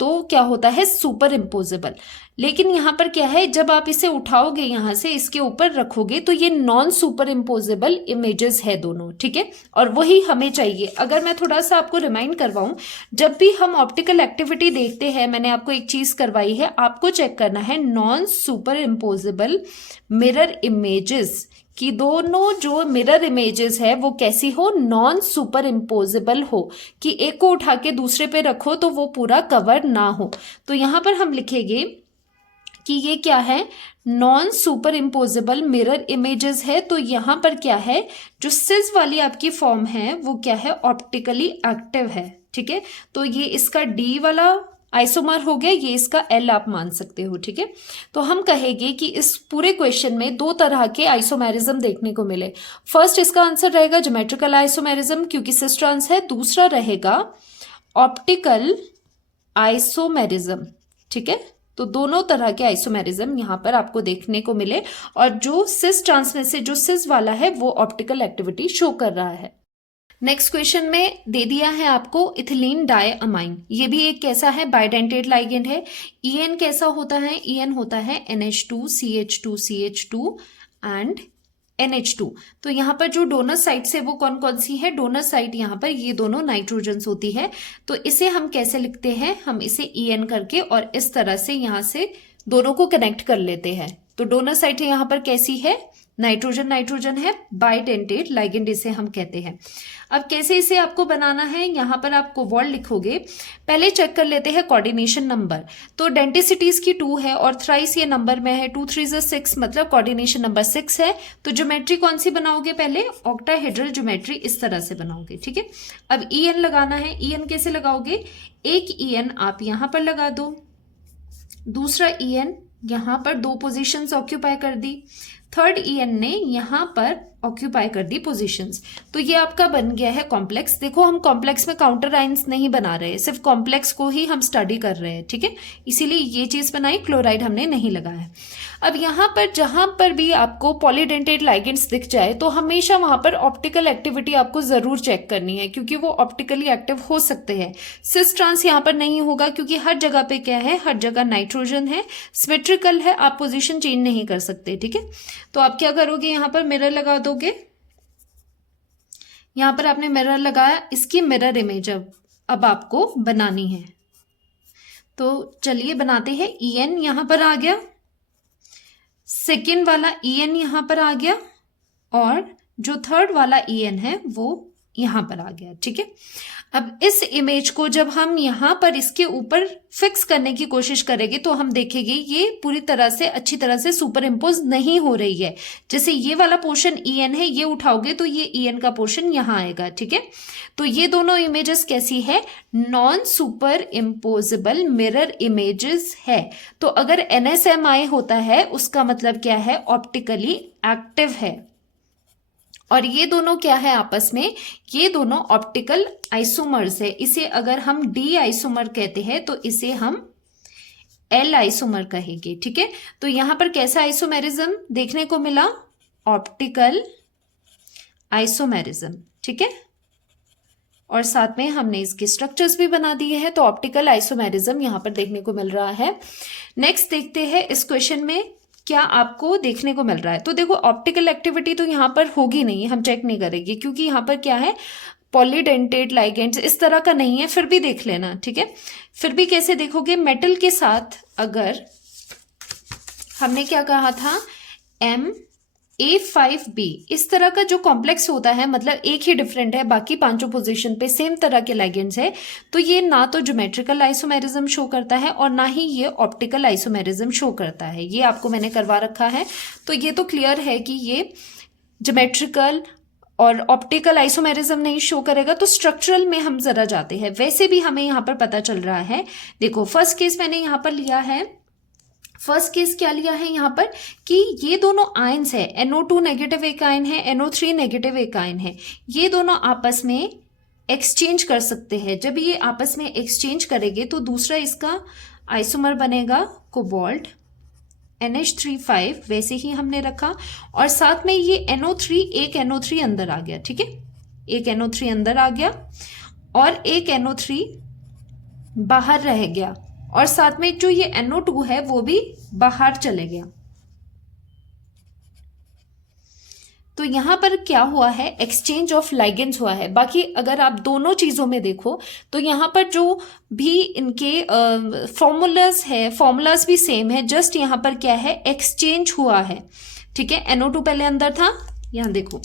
तो क्या होता है सुपर इम्पोजेबल। लेकिन यहाँ पर क्या है, जब आप इसे उठाओगे यहाँ से इसके ऊपर रखोगे तो ये नॉन सुपर इम्पोजेबल इमेजेस है दोनों, ठीक है, और वही हमें चाहिए। अगर मैं थोड़ा सा आपको रिमाइंड करवाऊं, जब भी हम ऑप्टिकल एक्टिविटी देखते हैं, मैंने आपको एक चीज करवाई है, आपको चेक करना है non super imposable mirror images कि दोनों जो मिरर इमेजेस है वो कैसी हो, नॉन सुपर इम्पोजेबल हो, कि एक को उठा के दूसरे पे रखो तो वो पूरा कवर ना हो। तो यहां पर हम लिखेंगे कि ये क्या है, non super imposable mirror images है। तो यहां पर क्या है, जो सिस वाली आपकी फॉर्म है वो क्या है, ऑप्टिकली एक्टिव है, ठीक है। तो ये इसका डी वाला आइसोमर हो गया, ये इसका एल आप मान सकते हो, ठीक है। तो हम कहेंगे कि इस पूरे क्वेश्चन में दो तरह के आइसोमेरिज्म देखने को मिले। फर्स्ट इसका आंसर रहेगा ज्योमेट्रिकल आइसोमेरिज्म क्योंकि सिस ट्रांस है, दूसरा रहेगा ऑप्टिकल आइसोमेरिज्म, ठीक है। तो दोनों तरह के आइसोमेरिज्म यहां पर आपको देखने को मिले, और जो सिस ट्रांस में से जो सिस वाला है वो ऑप्टिकल एक्टिविटी शो कर रहा है। नेक्स्ट क्वेश्चन में दे दिया है आपको इथिलीन डाई अमाइन, ये भी एक कैसा है, बाइडेंटेट लाइगेंड है। EN कैसा होता है, EN होता है NH2CH2CH2 एंड NH2। तो यहाँ पर जो डोनर साइट्स है वो कौन कौन सी है, डोनर साइट यहाँ पर ये दोनों नाइट्रोजन्स होती है। तो इसे हम कैसे लिखते हैं, हम इसे EN करके और इस तरह से यहाँ से दोनों को कनेक्ट कर लेते हैं। तो डोनर साइट यहाँ पर कैसी है, नाइट्रोजन नाइट्रोजन है, बाइडेंटेट लाइगेंड इसे हम कहते हैं। अब कैसे इसे आपको बनाना है, यहां पर आप कोबाल्ट लिखोगे, पहले चेक कर लेते हैं कोऑर्डिनेशन नंबर। तो डेंटिसिटीज की 2 है और थ्राइस ये नंबर में है, 2 3 6, मतलब कोऑर्डिनेशन नंबर 6 है। तो ज्योमेट्री कौन सी बनाओगे, पहले ऑक्टाहेड्रल ज्योमेट्री इस तरह से बनाओगे, ठीक है। अब EN लगाना है, EN कैसे लगाओगे, एक EN आप यहां पर लगा दो, दूसरा EN यहां पर 2 पोजीशंस ऑक्यूपाई कर दी, थर्ड EN ने यहां पर ऑक्यूपाई कर दी पोजीशंस। तो ये आपका बन गया है कॉम्प्लेक्स। देखो हम कॉम्प्लेक्स में काउंटर आयंस नहीं बना रहे, सिर्फ कॉम्प्लेक्स को ही हम स्टडी कर रहे हैं, ठीक है, इसीलिए ये चीज बनाई, क्लोराइड हमने नहीं लगाया। अब यहाँ पर जहां पर भी आपको पॉलीडेंटेट लाइगेंड्स दिख जाए तो हमेशा वहां पर ऑप्टिकल एक्टिविटी आपको जरूर चेक करनी है, क्योंकि वो ऑप्टिकली एक्टिव हो सकते हैं। सिस ट्रांस यहाँ पर नहीं होगा क्योंकि हर जगह पे क्या है, हर जगह नाइट्रोजन है, सिमेट्रिकल है, आप पोजिशन चेंज नहीं कर सकते, ठीक है। तो आप क्या करोगे, यहाँ पर मिरर लगा दोगे, यहां पर आपने मिरर लगाया, इसकी मिरर इमेज अब आपको बनानी है। तो चलिए बनाते हैं। EN यहां पर आ गया, सेकेंड वाला EN यहां पर आ गया, और जो थर्ड वाला EN है वो यहां पर आ गया, ठीक है। अब इस इमेज को जब हम यहां पर इसके ऊपर फिक्स करने की कोशिश करेंगे तो हम देखेंगे ये पूरी तरह से अच्छी तरह से सुपर इम्पोज नहीं हो रही है। जैसे ये वाला पोर्शन EN है, ये उठाओगे तो ये EN का पोर्शन यहां आएगा, ठीक है। तो ये दोनों इमेजेस कैसी है, non super imposable mirror images है। तो अगर NSMI होता है उसका मतलब क्या है, ऑप्टिकली एक्टिव है। और ये दोनों क्या है आपस में, ये दोनों ऑप्टिकल आइसोमर्स है। इसे अगर हम D आइसोमर कहते हैं तो इसे हम L आइसोमर कहेंगे, ठीक है। तो यहां पर कैसा आइसोमेरिज्म देखने को मिला, ऑप्टिकल आइसोमेरिज्म, ठीक है। और साथ में हमने इसके स्ट्रक्चर्स भी बना दिए हैं, तो ऑप्टिकल आइसोमेरिज्म यहां पर देखने को मिल रहा है। नेक्स्ट देखते हैं इस क्वेश्चन में क्या आपको देखने को मिल रहा है। तो देखो ऑप्टिकल एक्टिविटी तो यहाँ पर होगी नहीं, हम चेक नहीं करेंगे क्योंकि यहाँ पर क्या है, पॉलीडेंटेट लाइगेंड्स इस तरह का नहीं है, फिर भी देख लेना, ठीक है। फिर भी कैसे देखोगे, मेटल के साथ अगर हमने क्या कहा था, MA5B इस तरह का जो कॉम्प्लेक्स होता है, मतलब एक ही डिफरेंट है, बाकी पांचों पोजीशन पे सेम तरह के लाइगेंड्स है, तो ये ना तो ज्योमेट्रिकल आइसोमेरिज्म शो करता है और ना ही ये ऑप्टिकल आइसोमेरिज्म शो करता है। ये आपको मैंने करवा रखा है, तो ये तो क्लियर है कि ये ज्योमेट्रिकल और ऑप्टिकल आइसोमेरिज्म नहीं शो करेगा। तो स्ट्रक्चरल में हम जरा जाते हैं, वैसे भी हमें यहाँ पर पता चल रहा है। देखो फर्स्ट केस मैंने यहाँ पर लिया है, फर्स्ट केस क्या लिया है यहाँ पर कि ये दोनों आयंस है, NO2 नेगेटिव एक आयन है, NO3 नेगेटिव एक आयन है, ये दोनों आपस में एक्सचेंज कर सकते हैं। जब ये आपस में एक्सचेंज करेंगे तो दूसरा इसका आइसोमर बनेगा कोबाल्ट NH3 वैसे ही हमने रखा, और साथ में ये NO3, एक NO3 अंदर आ गया, ठीक है, एक NO3 अंदर आ गया और एक NO3 बाहर रह गया, और साथ में जो ये NO2 है वो भी बाहर चले गया। तो यहां पर क्या हुआ है, एक्सचेंज ऑफ लाइगेंड्स हुआ है। बाकी अगर आप दोनों चीजों में देखो तो यहां पर जो भी इनके फॉर्मूलाज भी सेम है, जस्ट यहां पर क्या है, एक्सचेंज हुआ है, ठीक है। NO2 पहले अंदर था, यहां देखो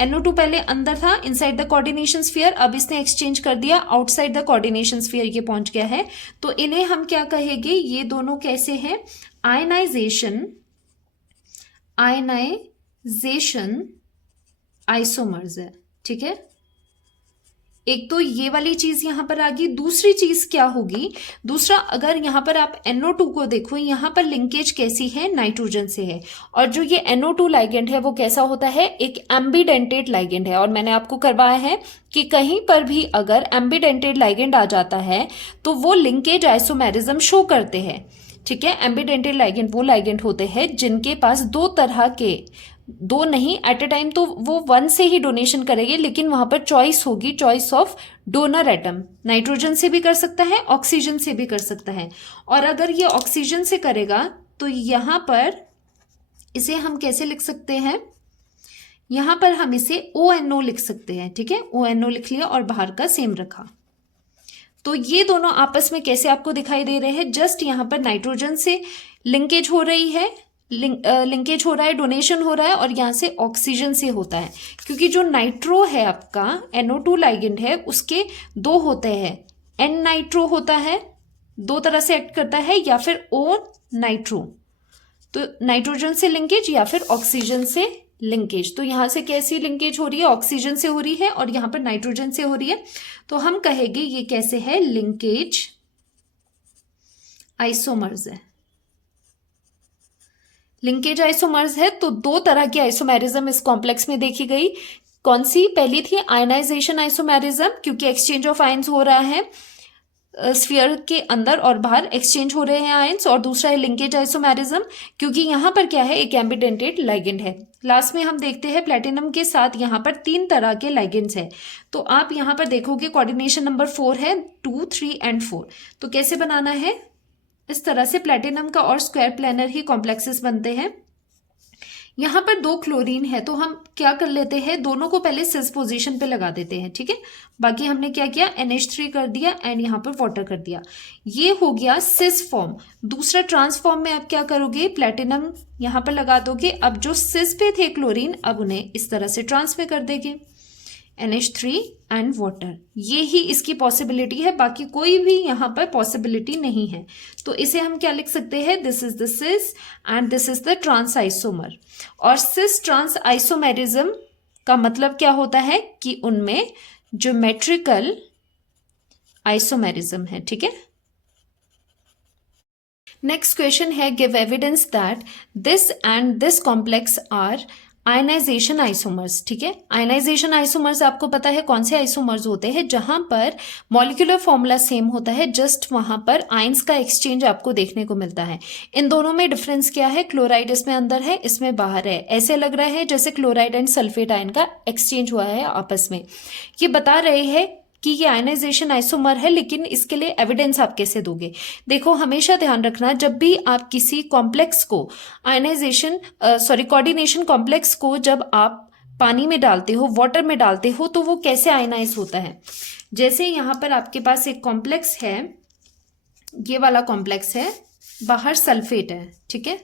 NO2 पहले अंदर था इनसाइड द कोऑर्डिनेशन स्फीयर, अब इसने एक्सचेंज कर दिया आउटसाइड द कोऑर्डिनेशन स्फीयर, ये पहुंच गया है। तो इन्हें हम क्या कहेंगे, ये दोनों कैसे हैं, आयनाइजेशन आइसोमर्स है, ठीक है। एक तो ये वाली चीज यहां पर आ गई। दूसरी चीज क्या होगी, दूसरा अगर यहां पर आप NO2 को देखो, यहां पर लिंकेज कैसी है, नाइट्रोजन से है, और जो ये NO2 लाइगेंड है वो कैसा होता है, एक एम्बिडेंटेड लाइगेंड है। और मैंने आपको करवाया है कि कहीं पर भी अगर एम्बिडेंटेड लाइगेंड आ जाता है तो वो लिंकेज आइसोमेरिज्म शो करते हैं, ठीक है। एम्बिडेंटेड लाइगेंड वो लाइगेंड होते हैं जिनके पास दो तरह के, दो नहीं एट ए टाइम तो वो वन से ही डोनेशन करेंगे, लेकिन वहां पर चॉइस होगी, choice of donor atom, nitrogen से भी कर सकता है, ऑक्सीजन से भी कर सकता है। और अगर ये ऑक्सीजन से करेगा तो यहां पर इसे हम कैसे लिख सकते हैं, यहां पर हम इसे ONO लिख सकते हैं, ठीक है। ONO लिख लिया और बाहर का सेम रखा। तो ये दोनों आपस में कैसे आपको दिखाई दे रहे हैं, जस्ट यहां पर नाइट्रोजन से लिंकेज हो रही है, लिंकेज हो रहा है, डोनेशन हो रहा है, और यहां से ऑक्सीजन से होता है, क्योंकि जो नाइट्रो है आपका NO2 लाइगेंड है उसके दो होते हैं, N नाइट्रो होता है, दो तरह से एक्ट करता है, या फिर O नाइट्रो, तो नाइट्रोजन से लिंकेज या फिर ऑक्सीजन से लिंकेज। तो यहां से कैसी लिंकेज हो रही है, ऑक्सीजन से हो रही है, और यहां पर नाइट्रोजन से हो रही है। तो हम कहेंगे ये कैसे है, लिंकेज आइसोमर्स है, लिंकेज आइसोमर्स है। तो दो तरह की आइसोमेरिज्म इस कॉम्प्लेक्स में देखी गई। कौन सी, पहली थी आयनाइजेशन आइसोमेरिज्म, क्योंकि एक्सचेंज ऑफ आयंस हो रहा है, स्फीयर के अंदर और बाहर एक्सचेंज हो रहे हैं आयंस। और दूसरा है लिंकेज आइसोमेरिज्म, क्योंकि यहां पर क्या है, एक एम्बिडेंटेड लाइगेंड है। लास्ट में हम देखते हैं प्लेटिनम के साथ यहां पर 3 तरह के लाइगेंड्स है। तो आप यहां पर देखोगे कोऑर्डिनेशन नंबर 4 है, 2, 3 एंड 4। तो कैसे बनाना है, इस तरह से प्लेटिनम का और स्क्वायर प्लेनर ही कॉम्प्लेक्सेस बनते हैं। यहां पर 2 क्लोरीन है, तो हम क्या कर लेते हैं, दोनों को पहले सिस पोजीशन पे लगा देते हैं, ठीक है। बाकी हमने क्या किया, NH3 कर दिया एंड यहां पर वाटर कर दिया, ये हो गया सिस फॉर्म। दूसरा ट्रांसफॉर्म में आप क्या करोगे, प्लेटिनम यहां पर लगा दोगे। अब जो सिस पे थे क्लोरीन, अब उन्हें इस तरह से ट्रांसफर कर देंगे, NH3 एंड वाटर। ये ही इसकी पॉसिबिलिटी है, बाकी कोई भी यहां पर पॉसिबिलिटी नहीं है। तो इसे हम क्या लिख सकते हैं, this is the cis and this is the trans isomer. और सिस ट्रांस आइसोमेरिज्म का मतलब क्या होता है कि उनमें ज्योमेट्रिकल आइसोमेरिज्म है, ठीक है। नेक्स्ट क्वेश्चन है, give evidence that this and this complex are ionisation isomers, ठीक है। आयनाइजेशन आइसोमर्स आपको पता है कौन से आइसोमर्स होते हैं, जहां पर मॉलिक्यूलर फॉर्मूला सेम होता है, जस्ट वहां पर आयंस का एक्सचेंज आपको देखने को मिलता है। इन दोनों में डिफरेंस क्या है, क्लोराइड इसमें अंदर है, इसमें बाहर है। ऐसे लग रहा है जैसे क्लोराइड एंड सल्फेट आयन का एक्सचेंज हुआ है आपस में। ये बता रहे हैं कि ये आयनाइजेशन आइसोमर है, लेकिन इसके लिए एविडेंस आप कैसे दोगे। देखो हमेशा ध्यान रखना, जब भी आप किसी कॉम्प्लेक्स को कोऑर्डिनेशन कॉम्प्लेक्स को जब आप पानी में डालते हो, वाटर में डालते हो, तो वो कैसे आयनाइज होता है। जैसे यहां पर आपके पास एक कॉम्प्लेक्स है, ये वाला कॉम्प्लेक्स है, बाहर सल्फेट है, ठीक है,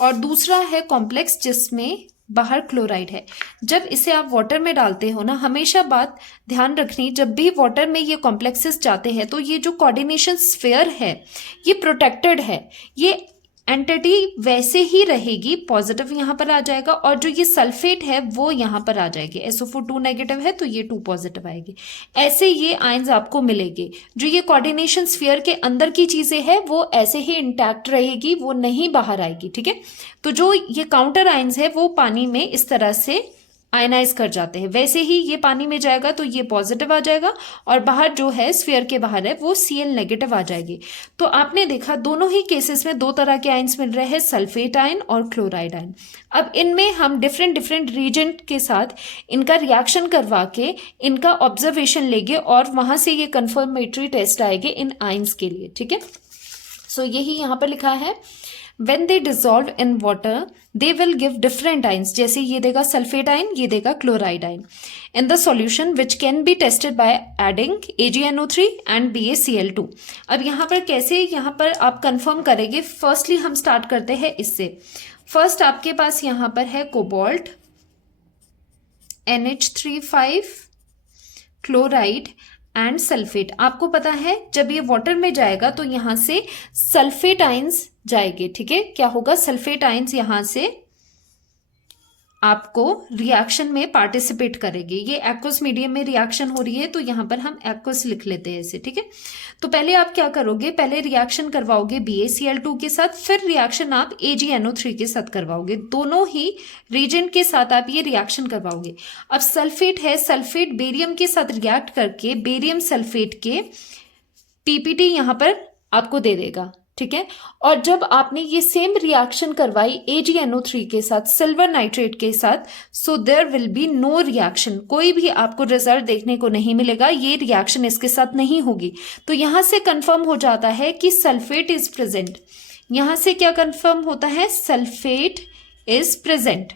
और दूसरा है कॉम्प्लेक्स जिसमें बाहर क्लोराइड है। जब इसे आप वाटर में डालते हो ना, हमेशा बात ध्यान रखनी, जब भी वाटर में ये कॉम्प्लेक्सेस जाते हैं तो ये जो कोऑर्डिनेशन स्फीयर है ये प्रोटेक्टेड है, ये एंटिटी वैसे ही रहेगी, पॉजिटिव यहां पर आ जाएगा, और जो ये सल्फेट है वो यहां पर आ जाएगी। SO4 2 नेगेटिव है तो ये 2 पॉजिटिव आएगी। ऐसे ये आयंस आपको मिलेंगे। जो ये कोऑर्डिनेशन स्फीयर के अंदर की चीजें हैं वो ऐसे ही इंटैक्ट रहेगी, वो नहीं बाहर आएगी, ठीक है। तो जो ये काउंटर आयंस है वो पानी में इस तरह से आयनाइज कर जाते हैं। वैसे ही ये पानी में जाएगा तो ये पॉजिटिव आ जाएगा और बाहर जो है स्फीयर के बाहर है वो Cl नेगेटिव आ जाएगी। तो आपने देखा दोनों ही केसेस में दो तरह के आयंस मिल रहे हैं, सल्फेट आयन और क्लोराइड आयन। अब इनमें हम डिफरेंट डिफरेंट रीजेंट के साथ इनका रिएक्शन करवा के इनका ऑब्जर्वेशन लेंगे और वहां से ये कंफर्मेटरी टेस्ट आएंगे इन आयंस के लिए, ठीक है। सो यही यहाँ पर लिखा है, when they dissolve in water they will give different ions, जैसे ये देगा सल्फेट आयन, ये देगा chloride ion in the solution which can be tested by adding AgNO3 and BaCl2। अब यहाँ पर कैसे यहाँ पर आप कंफर्म करेंगे, फर्स्टली हम स्टार्ट करते हैं इससे। फर्स्ट आपके पास यहाँ पर है cobalt, NH3 chloride and sulphate. आपको पता है जब ये वाटर में जाएगा तो यहां से सल्फेट आयंस जाएंगे, ठीक है। क्या होगा, सल्फेट आयंस यहां से आपको रिएक्शन में पार्टिसिपेट करेंगे। ये एक्वस मीडियम में रिएक्शन हो रही है तो यहां पर हम एक्वस लिख लेते हैं इसे, ठीक है। तो पहले आप क्या करोगे, पहले रिएक्शन करवाओगे BaCl2 के साथ, फिर रिएक्शन आप AgNO3 के साथ करवाओगे। दोनों ही रीजेंट के साथ आप ये रिएक्शन करवाओगे। अब सल्फेट है, सल्फेट बेरियम के साथ रिएक्ट करके बेरियम सल्फेट के PPT यहां पर आपको दे देगा, ठीक है। और जब आपने ये सेम रिएक्शन करवाई AgNO3 के साथ सिल्वर नाइट्रेट के साथ, so there will be no reaction, कोई भी आपको रिजल्ट देखने को नहीं मिलेगा, ये रिएक्शन इसके साथ नहीं होगी। तो यहां से कंफर्म हो जाता है कि सल्फेट इज प्रेजेंट। यहां से क्या कंफर्म होता है, सल्फेट इज प्रेजेंट,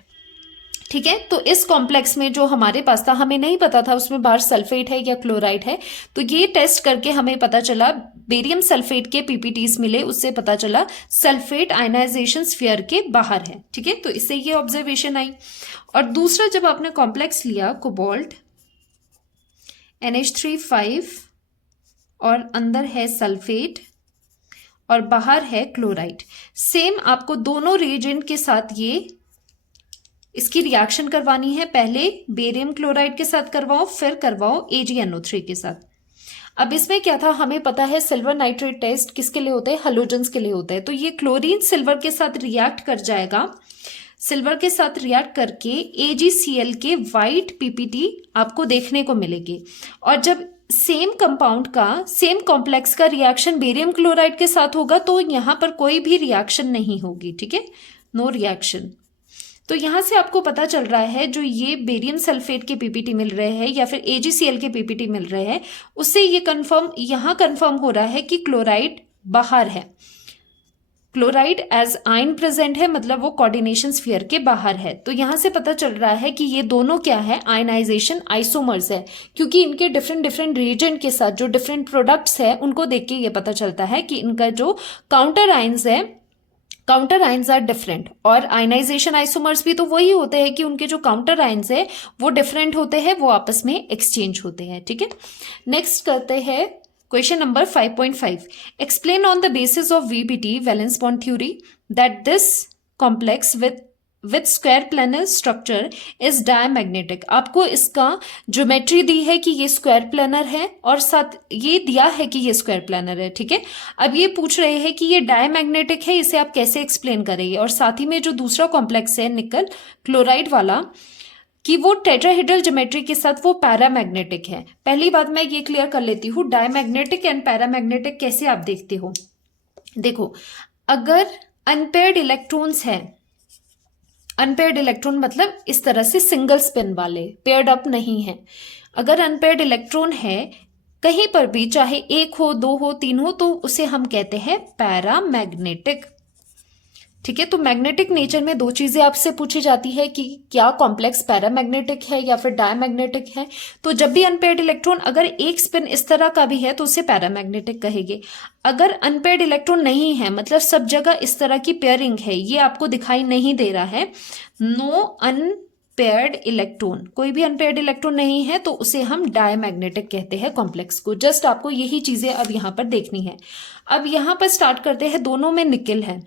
ठीक है। तो इस कॉम्प्लेक्स में जो हमारे पास था, हमें नहीं पता था उसमें बाहर सल्फेट है या क्लोराइड है, तो ये टेस्ट करके हमें पता चला, बेरियम सल्फेट के PPTs मिले, उससे पता चला सल्फेट आयनाइजेशन स्फीयर के बाहर है, ठीक है। तो इससे ये ऑब्जर्वेशन आई। और दूसरा जब आपने कॉम्प्लेक्स लिया कोबाल्ट NH3 और अंदर है सल्फेट और बाहर है क्लोराइड, सेम आपको दोनों रिएजेंट के साथ ये इसकी रिएक्शन करवानी है। पहले बेरियम क्लोराइड के साथ करवाओ, फिर करवाओ AgNO3 के साथ। अब इसमें क्या था, हमें पता है सिल्वर नाइट्रेट टेस्ट किसके लिए होते हैं, हेलोजेंस के लिए होता है। तो ये क्लोरीन सिल्वर के साथ रिएक्ट कर जाएगा, सिल्वर के साथ रिएक्ट करके AgCl के वाइट PPT आपको देखने को मिलेगी। और जब सेम कंपाउंड का, सेम कॉम्प्लेक्स का रिएक्शन बेरियम क्लोराइड के साथ होगा तो यहां पर कोई भी रिएक्शन नहीं होगी, ठीक है, नो रिएक्शन। तो यहां से आपको पता चल रहा है जो ये बेरियम सल्फेट के PPT मिल रहे हैं या फिर AgCl के PPT मिल रहे हैं, उससे ये यहां कंफर्म हो रहा है कि क्लोराइड बाहर है, क्लोराइड एज आयन प्रेजेंट है, मतलब वो कोऑर्डिनेशन स्फीयर के बाहर है। तो यहां से पता चल रहा है कि ये दोनों क्या है, आयनाइजेशन आइसोमर्स है, क्योंकि इनके डिफरेंट डिफरेंट रिएजेंट के साथ जो डिफरेंट प्रोडक्ट्स है उनको देख के ये पता चलता है कि इनका जो काउंटर आयंस है, काउंटर आयंस आर डिफरेंट। और आयनाइजेशन आइसोमर्स भी तो वही होते हैं कि उनके जो काउंटर आयंस है वो डिफरेंट होते हैं, वो आपस में एक्सचेंज होते हैं, ठीक है। नेक्स्ट करते हैं question number 5.5। Explain on the basis of VBT valence bond theory that this complex with square planar structure is diamagnetic. आपको इसका ज्योमेट्री दी है कि ये स्क्वायर प्लेनर है और साथ ये दिया है कि ये स्क्वायर प्लेनर है, ठीक है। अब ये पूछ रहे हैं कि ये डायमैग्नेटिक है, इसे आप कैसे एक्सप्लेन करेंगे। और साथ ही में जो दूसरा कॉम्प्लेक्स है निकल क्लोराइड वाला, कि वो टेट्राहेड्रल ज्योमेट्री के साथ वो पैरामैग्नेटिक है। पहली बात मैं ये क्लियर कर लेती हूँ, डायमैग्नेटिक एंड पैरामैग्नेटिक कैसे आप देखते हो। देखो, अगर अनपेयर्ड इलेक्ट्रॉन्स है, अनपेयर्ड इलेक्ट्रॉन मतलब इस तरह से सिंगल स्पिन वाले, पेयर्ड अप नहीं है। अगर अनपेयर्ड इलेक्ट्रॉन है कहीं पर भी, चाहे एक हो, दो हो, तीन हो, तो उसे हम कहते हैं पैरामैग्नेटिक, ठीक है। तो मैग्नेटिक नेचर में दो चीजें आपसे पूछी जाती है कि क्या कॉम्प्लेक्स पैरामैग्नेटिक है या फिर डायमैग्नेटिक है। तो जब भी अनपेयर्ड इलेक्ट्रॉन अगर एक स्पिन इस तरह का भी है तो उसे पैरामैग्नेटिक कहेंगे। अगर अनपेयर्ड इलेक्ट्रॉन नहीं है, मतलब सब जगह इस तरह की पेयरिंग है, ये आपको दिखाई नहीं दे रहा है, नो अनपेयर्ड इलेक्ट्रॉन, कोई भी अनपेयर्ड इलेक्ट्रॉन नहीं है, तो उसे हम डायमैग्नेटिक कहते हैं कॉम्प्लेक्स को। जस्ट आपको यही चीजें अब यहां पर देखनी है। अब यहां पर स्टार्ट करते हैं, दोनों में निकेल है,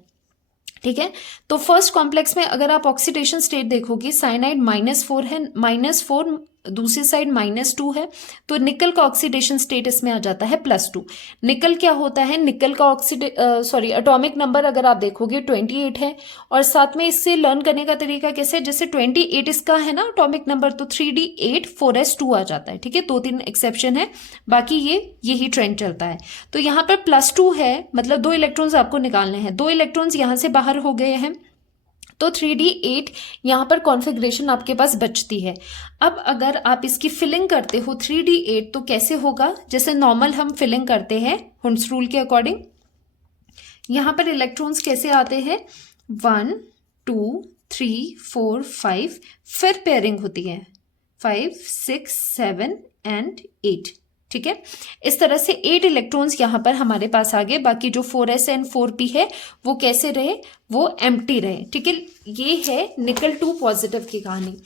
ठीक है। तो फर्स्ट कॉम्प्लेक्स में अगर आप ऑक्सीडेशन स्टेट देखोगे, साइनाइड -4 है, -4 दूसरी साइड -2 है, तो निकल का ऑक्सीडेशन स्टेट इसमें आ जाता है +2। निकल क्या होता है, निकल का एटॉमिक नंबर अगर आप देखोगे 28 है, और साथ में इससे लर्न करने का तरीका कैसे, जैसे 28 इसका है ना एटॉमिक नंबर, तो 3d8 4s2 आ जाता है। ठीक है, 2-3 एक्सेप्शन है, बाकी यही ट्रेंड चलता है। तो यहाँ पर +2 है, मतलब 2 इलेक्ट्रॉन्स आपको निकालने हैं, 2 इलेक्ट्रॉन्स यहाँ से बाहर हो गए हैं, तो 3d8 यहाँ पर कॉन्फ़िगरेशन आपके पास बचती है। अब अगर आप इसकी फिलिंग करते हो 3d8 तो कैसे होगा, जैसे नॉर्मल हम फिलिंग करते हैं हुंड्स रूल के अकॉर्डिंग। यहाँ पर इलेक्ट्रॉन्स कैसे आते हैं, 1 2 3 4 5, फिर पेयरिंग होती है 5 6 7 एंड 8। ठीक है, इस तरह से 8 इलेक्ट्रॉन्स यहाँ पर हमारे पास आ गए। बाकी जो 4s एंड 4p है वो कैसे रहे, वो एम्प्टी रहे। ठीक है, ये है निकल 2 पॉजिटिव की कहानी।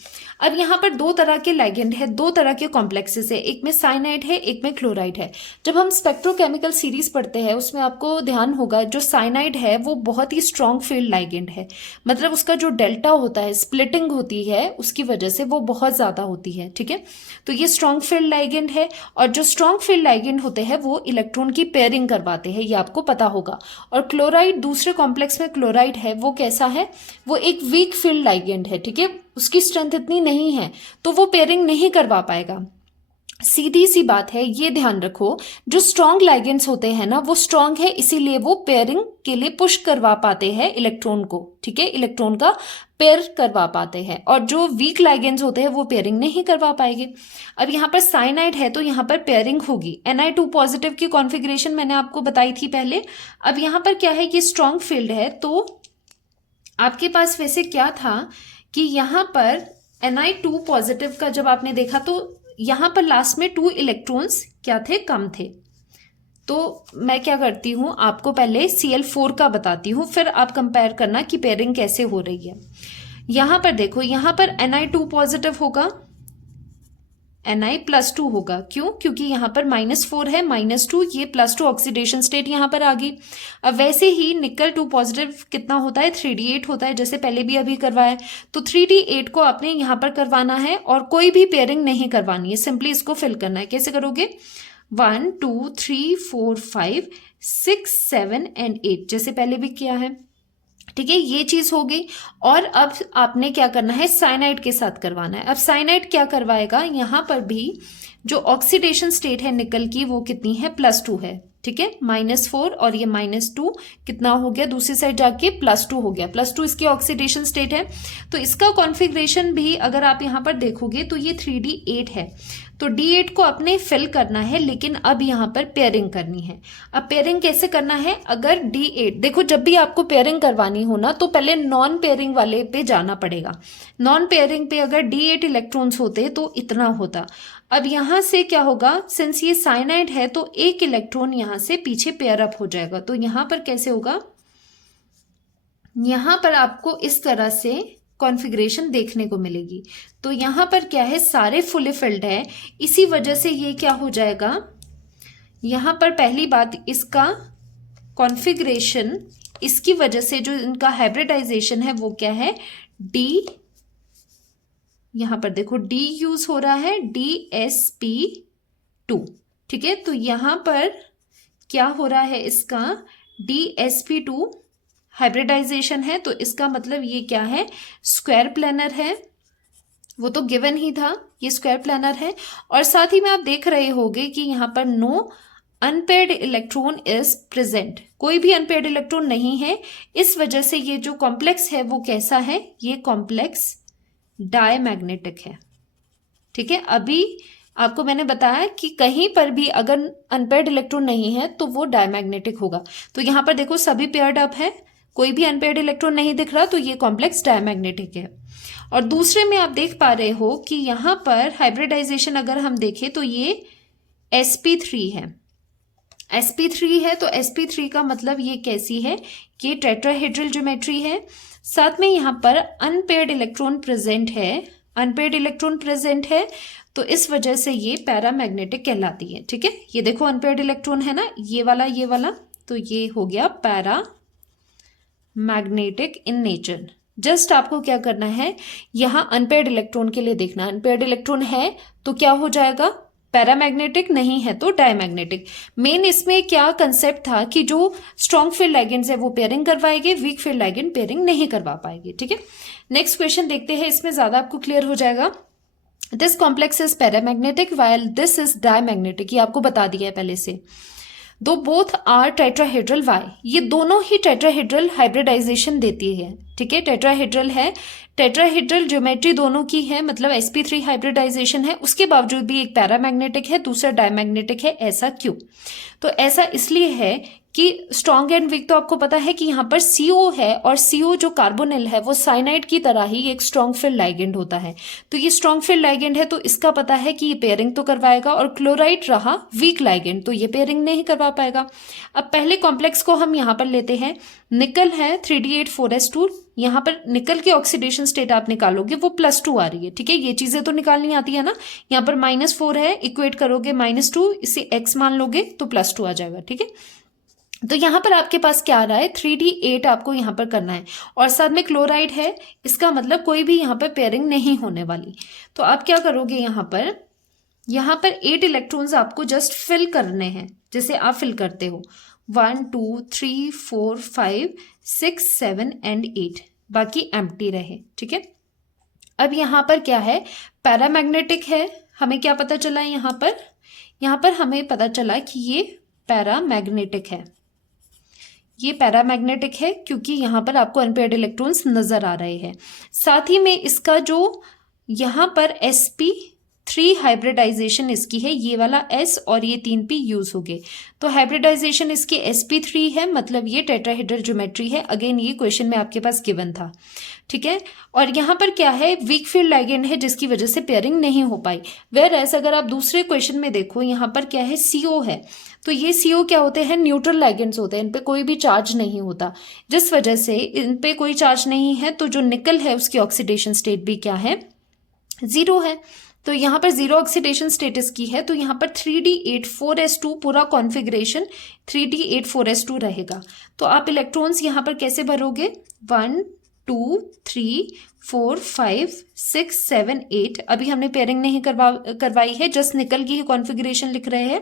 अब यहाँ पर 2 तरह के लाइगेंड है, 2 तरह के कॉम्प्लेक्सेस है, एक में साइनाइड है, एक में क्लोराइड है। जब हम स्पेक्ट्रोकेमिकल सीरीज पढ़ते हैं उसमें आपको ध्यान होगा, जो साइनाइड है वो बहुत ही स्ट्रॉन्ग फील्ड लाइगेंड है, मतलब उसका जो डेल्टा होता है, स्प्लिटिंग होती है, उसकी वजह से वो बहुत ज्यादा होती है। ठीक है, तो ये स्ट्रॉन्ग फील्ड लाइगेंड है, और जो स्ट्रॉन्ग फील्ड लाइगेंड होते हैं वो इलेक्ट्रॉन की पेयरिंग करवाते हैं, ये आपको पता होगा। और क्लोराइड, दूसरे कॉम्प्लेक्स में क्लोराइड है, वो कैसा है, वो एक वीक फील्ड लाइगेंड है। ठीक है, उसकी स्ट्रेंथ इतनी नहीं है, तो वो पेयरिंग नहीं करवा पाएगा। सीधी सी बात है, ये ध्यान रखो, जो स्ट्रॉन्ग लाइगेंड्स होते हैं ना वो स्ट्रॉन्ग है, इसीलिए वो पेयरिंग के लिए पुश करवा पाते हैं इलेक्ट्रॉन को। ठीक है, इलेक्ट्रॉन का पेयर करवा पाते हैं, और जो वीक लाइगेंड्स होते हैं वो पेयरिंग नहीं करवा पाएंगे। अब यहाँ पर साइनाइड है तो यहाँ पर पेयरिंग होगी, Ni2 पॉजिटिव की कॉन्फ़िगरेशन मैंने आपको बताई थी पहले। अब यहाँ पर क्या है, ये स्ट्रॉन्ग फील्ड है, तो आपके पास वैसे क्या था कि यहाँ पर Ni2 पॉजिटिव का जब आपने देखा तो यहाँ पर लास्ट में 2 इलेक्ट्रॉन्स क्या थे, कम थे। तो मैं क्या करती हूँ, आपको पहले Cl4 का बताती हूँ, फिर आप कंपेयर करना कि पेयरिंग कैसे हो रही है। यहाँ पर देखो, यहाँ पर Ni2 पॉजिटिव होगा, Ni+2 होगा, क्यों, क्योंकि यहाँ पर -4 है, -2, ये +2 ऑक्सीडेशन स्टेट यहाँ पर आ गई। अब वैसे ही निकल 2 पॉजिटिव कितना होता है, 3d8 होता है, जैसे पहले भी अभी करवाया। तो 3d8 को आपने यहाँ पर करवाना है, और कोई भी पेयरिंग नहीं करवानी है, सिंपली इसको फिल करना है। कैसे करोगे, 1 2 3 4 5 6 7 एंड 8, जैसे पहले भी किया है। ठीक है, ये चीज हो गई। और अब आपने क्या करना है, साइनाइड के साथ करवाना है। अब साइनाइड क्या करवाएगा, यहाँ पर भी जो ऑक्सीडेशन स्टेट है निकल की वो कितनी है, +2 है। ठीक है, -4 और ये -2 कितना हो गया, दूसरी साइड जाके +2 हो गया, +2 इसकी ऑक्सीडेशन स्टेट है। तो इसका कॉन्फ़िगरेशन भी अगर आप यहाँ पर देखोगे तो ये 3d8 है, तो d8 को अपने फिल करना है, लेकिन अब यहाँ पर पेयरिंग करनी है। अब पेयरिंग कैसे करना है, अगर d8 देखो, जब भी आपको पेयरिंग करवानी हो ना तो पहले नॉन पेयरिंग वाले पे जाना पड़ेगा। नॉन पेयरिंग पे अगर d8 इलेक्ट्रॉन्स होते तो इतना होता। अब यहाँ से क्या होगा, सिंस ये साइनाइड है तो एक इलेक्ट्रॉन यहाँ से पीछे पेयर अप हो जाएगा, तो यहाँ पर कैसे होगा, यहाँ पर आपको इस तरह से कॉन्फ़िगरेशन देखने को मिलेगी। तो यहाँ पर क्या है, सारे फुली फिल्ड है, इसी वजह से ये क्या हो जाएगा, यहाँ पर पहली बात इसका कॉन्फ़िगरेशन, इसकी वजह से जो इनका हाइब्रिडाइजेशन है वो क्या है, डी, यहाँ पर देखो डी यूज हो रहा है, DsP2। ठीक है, तो यहाँ पर क्या हो रहा है, इसका DsP2 हाइब्रिडाइजेशन है, तो इसका मतलब ये क्या है, स्क्वायर प्लेनर है, वो तो गिवन ही था, ये स्क्वायर प्लेनर है। और साथ ही में आप देख रहे होंगे कि यहाँ पर no unpaired electron is present, कोई भी अनपेयर्ड इलेक्ट्रॉन नहीं है। इस वजह से ये जो कॉम्प्लेक्स है वो कैसा है, ये कॉम्प्लेक्स डायमैग्नेटिक है। ठीक है, अभी आपको मैंने बताया कि कहीं पर भी अगर अनपेयर्ड इलेक्ट्रॉन नहीं है तो वो डायमैग्नेटिक होगा। तो यहाँ पर देखो सभी पेयर्ड अप है, कोई भी अनपेयर्ड इलेक्ट्रॉन नहीं दिख रहा, तो ये कॉम्प्लेक्स डायमैग्नेटिक है। और दूसरे में आप देख पा रहे हो कि यहाँ पर हाइब्रिडाइजेशन अगर हम देखें तो ये sp3 है, sp3 है, तो sp3 का मतलब ये कैसी है, ये टेट्राहेड्रल ज्योमेट्री है। साथ में यहाँ पर अनपेयर्ड इलेक्ट्रॉन प्रेजेंट है, अनपेयर्ड इलेक्ट्रॉन प्रेजेंट है, तो इस वजह से ये पैरामैग्नेटिक कहलाती है। ठीक है, ये देखो अनपेयर्ड इलेक्ट्रॉन है ना, ये वाला, तो ये हो गया पैरामैग्नेटिक इन नेचर, जस्ट आपको क्या करना है, यहाँ अनपेयर्ड इलेक्ट्रॉन के लिए देखना, अनपेयर्ड इलेक्ट्रॉन है तो क्या हो जाएगा, पैरामैग्नेटिक, नहीं है तो डायमैग्नेटिक। मेन इसमें क्या कंसेप्ट था कि जो स्ट्रॉन्ग फील्ड लाइगेंड्स है वो पेयरिंग करवाएंगे, वीक फील्ड लाइगेंड पेयरिंग नहीं करवा पाएंगे। ठीक है, नेक्स्ट क्वेश्चन देखते हैं, इसमें ज्यादा आपको क्लियर हो जाएगा। This complex is paramagnetic while this is diamagnetic, ये आपको बता दिया है पहले से। दो बोथ आर टेट्राहेड्रल वाई, ये दोनों ही टेट्राहेड्रल हाइब्रिडाइजेशन देती है। ठीक है, टेट्राहेड्रल है, टेट्राहेड्रल ज्योमेट्री दोनों की है, मतलब sp3 हाइब्रिडाइजेशन है, उसके बावजूद भी एक पैरामैग्नेटिक है दूसरा डायमैग्नेटिक है। ऐसा क्यों? तो ऐसा इसलिए है कि स्ट्रॉन्ग एंड वीक तो आपको पता है कि यहाँ पर CO है, और CO जो कार्बोनिल है वो साइनाइड की तरह ही एक स्ट्रॉन्ग फील्ड लाइगेंड होता है। तो ये स्ट्रॉन्ग फील्ड लाइगेंड है तो इसका पता है कि ये पेयरिंग तो करवाएगा, और क्लोराइड रहा वीक लाइगेंड तो ये पेयरिंग नहीं करवा पाएगा। अब पहले कॉम्प्लेक्स को हम यहाँ पर लेते हैं, निकल है 3D8 4s2, यहाँ पर निकल की ऑक्सीडेशन स्टेट आप निकालोगे वो +2 आ रही है। ठीक है, ये चीजें तो निकालनी आती है ना, यहाँ पर -4 है, इक्वेट करोगे -2, इसे x मान लोगे तो +2 आ जाएगा। ठीक है, तो यहाँ पर आपके पास क्या आ रहा है, 3D8 आपको यहाँ पर करना है, और साथ में क्लोराइड है, इसका मतलब कोई भी यहाँ पर पेयरिंग नहीं होने वाली। तो आप क्या करोगे, यहाँ पर 8 इलेक्ट्रॉन्स आपको जस्ट फिल करने हैं, जैसे आप फिल करते हो 1 2 3 4 5 6 7 एंड 8, बाकी एम्प्टी रहे। ठीक है, अब यहाँ पर क्या है, पैरामैग्नेटिक है, हमें क्या पता चला है, यहाँ पर हमें पता चला कि ये पैरामैग्नेटिक है, ये पैरामैग्नेटिक है क्योंकि यहाँ पर आपको अनपेयर्ड इलेक्ट्रॉन्स नजर आ रहे हैं। साथ ही में इसका जो यहाँ पर sp3 हाइब्रिडाइजेशन इसकी है, ये वाला S और ये 3p यूज हो गए, तो हाइब्रिडाइजेशन इसकी sp3 है, मतलब ये टेट्राहेड्रल ज्योमेट्री है। अगेन ये क्वेश्चन में आपके पास गिवन था। ठीक है, और यहाँ पर क्या है, वीक फील्ड लाइगेंड है जिसकी वजह से पेयरिंग नहीं हो पाई। वेयर एज अगर आप दूसरे क्वेश्चन में देखो, यहाँ पर क्या है, CO है, तो ये CO क्या होते हैं, न्यूट्रल लाइगेंड्स होते हैं, इन पे कोई भी चार्ज नहीं होता, जिस वजह से इन पे कोई चार्ज नहीं है, तो जो निकल है उसकी ऑक्सीडेशन स्टेट भी क्या है, 0 है। तो यहाँ पर 0 ऑक्सीडेशन स्टेटस की है, तो यहाँ पर 3D8 4s2 पूरा कॉन्फ़िगरेशन 3D8 4s2 रहेगा। तो आप इलेक्ट्रॉन्स यहाँ पर कैसे भरोगे, 1 2 3 4 5 6 7 8, अभी हमने पेयरिंग नहीं करवाई है, जस्ट निकल की ही कॉन्फ़िगरेशन लिख रहे हैं।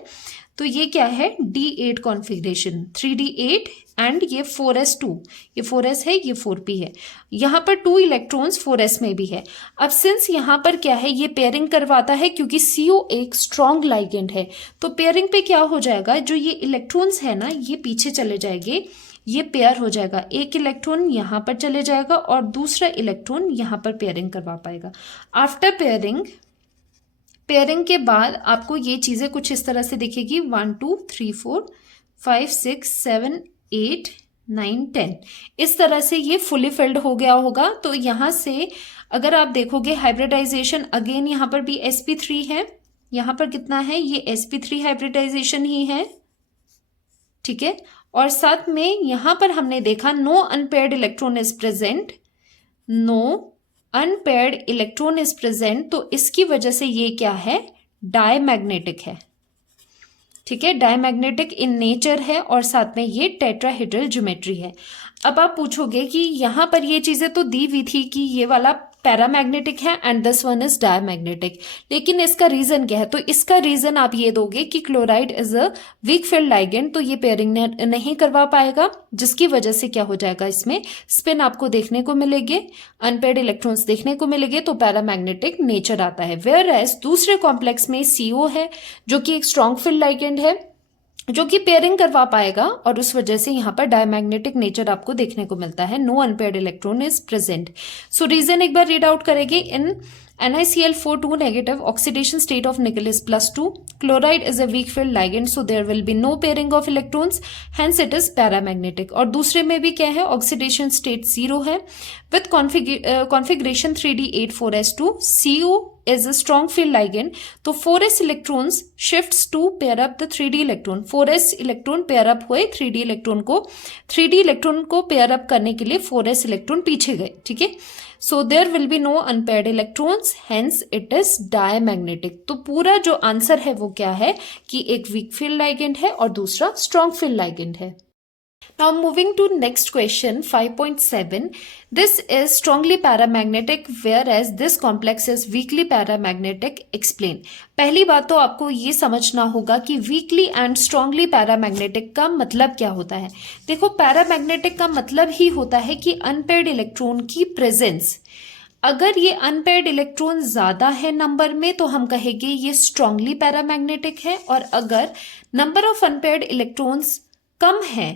तो ये क्या है, D8 कॉन्फ़िगरेशन, 3D8 एंड ये 4s2, ये 4s है, ये 4p है, यहाँ पर 2 इलेक्ट्रॉन्स 4s में भी है। अब सिंस यहाँ पर क्या है, ये पेयरिंग करवाता है क्योंकि CO एक स्ट्रॉन्ग लाइगेंड है, तो पेयरिंग पे क्या हो जाएगा, जो ये इलेक्ट्रॉन्स है ना, ये पीछे चले जाएंगे, ये पेयर हो जाएगा, एक इलेक्ट्रॉन यहाँ पर चले जाएगा और दूसरा इलेक्ट्रॉन यहाँ पर पेयरिंग करवा पाएगा। आफ्टर पेयरिंग के बाद आपको ये चीजें कुछ इस तरह से दिखेगी, 1 2 3 4 5 6 7 8 9 10, इस तरह से ये फुली फिल्ड हो गया होगा। तो यहाँ से अगर आप देखोगे हाइब्रिडाइजेशन, अगेन यहाँ पर भी sp3 है, यहाँ पर कितना है, ये sp3 हाइब्रिडाइजेशन ही है। ठीक है, और साथ में यहाँ पर हमने देखा no unpaired electron is present, no unpaired electron is present, तो इसकी वजह से ये क्या है, डायमैग्नेटिक है। ठीक है, डायमैग्नेटिक इन नेचर है, और साथ में ये टेट्राहेड्रल ज्योमेट्री है। अब आप पूछोगे कि यहाँ पर ये चीजें तो दी हुई थी कि ये वाला पैरामैग्नेटिक है and this one is diamagnetic, लेकिन इसका रीजन क्या है, तो इसका रीजन आप ये दोगे कि chloride is a weak field ligand, तो ये पेयरिंग नहीं करवा पाएगा, जिसकी वजह से क्या हो जाएगा, इसमें स्पिन आपको देखने को मिलेंगे, अनपेयर्ड इलेक्ट्रॉन्स देखने को मिलेंगे, तो पैरामैग्नेटिक नेचर आता है। वेयर एज दूसरे कॉम्प्लेक्स में CO है जो कि एक स्ट्रॉन्ग फील्ड लाइगेंड है, जो कि पेयरिंग करवा पाएगा, और उस वजह से यहाँ पर डायमैग्नेटिक नेचर आपको देखने को मिलता है, no unpaired electron is present. So reason एक बार रीड आउट करेंगे, इन NiCl4 2 negative oxidation state of nickel is +2, chloride is a weak field ligand, so there will be no pairing of electrons, hence it is paramagnetic। और दूसरे में भी क्या है, ऑक्सीडेशन स्टेट 0 है, with configuration 3D8 4s2, CO is a strong field ligand, तो 4s electrons shifts to pair up the 3D electron, 4s electron pair up हुए 3D electron को pair up करने के लिए 4s electron पीछे गए। ठीक है, so there will be no unpaired electrons, hence it is diamagnetic। तो पूरा जो आंसर है वो क्या है कि एक वीक फील्ड लाइगेंड है और दूसरा स्ट्रॉन्ग फील्ड लाइगेंड है। Now moving to next question 5.7. This is strongly paramagnetic whereas this complex is weakly paramagnetic. Explain. पहली बात तो आपको ये समझना होगा कि weakly and strongly paramagnetic का मतलब क्या होता है। देखो paramagnetic का मतलब ही होता है कि अनपेयर्ड इलेक्ट्रॉन की प्रेजेंस। अगर ये अनपेयर्ड इलेक्ट्रॉन ज्यादा है नंबर में तो हम कहेंगे ये स्ट्रांगली पैरामैग्नेटिक है, और अगर नंबर ऑफ अनपेयर्ड इलेक्ट्रॉन्स कम है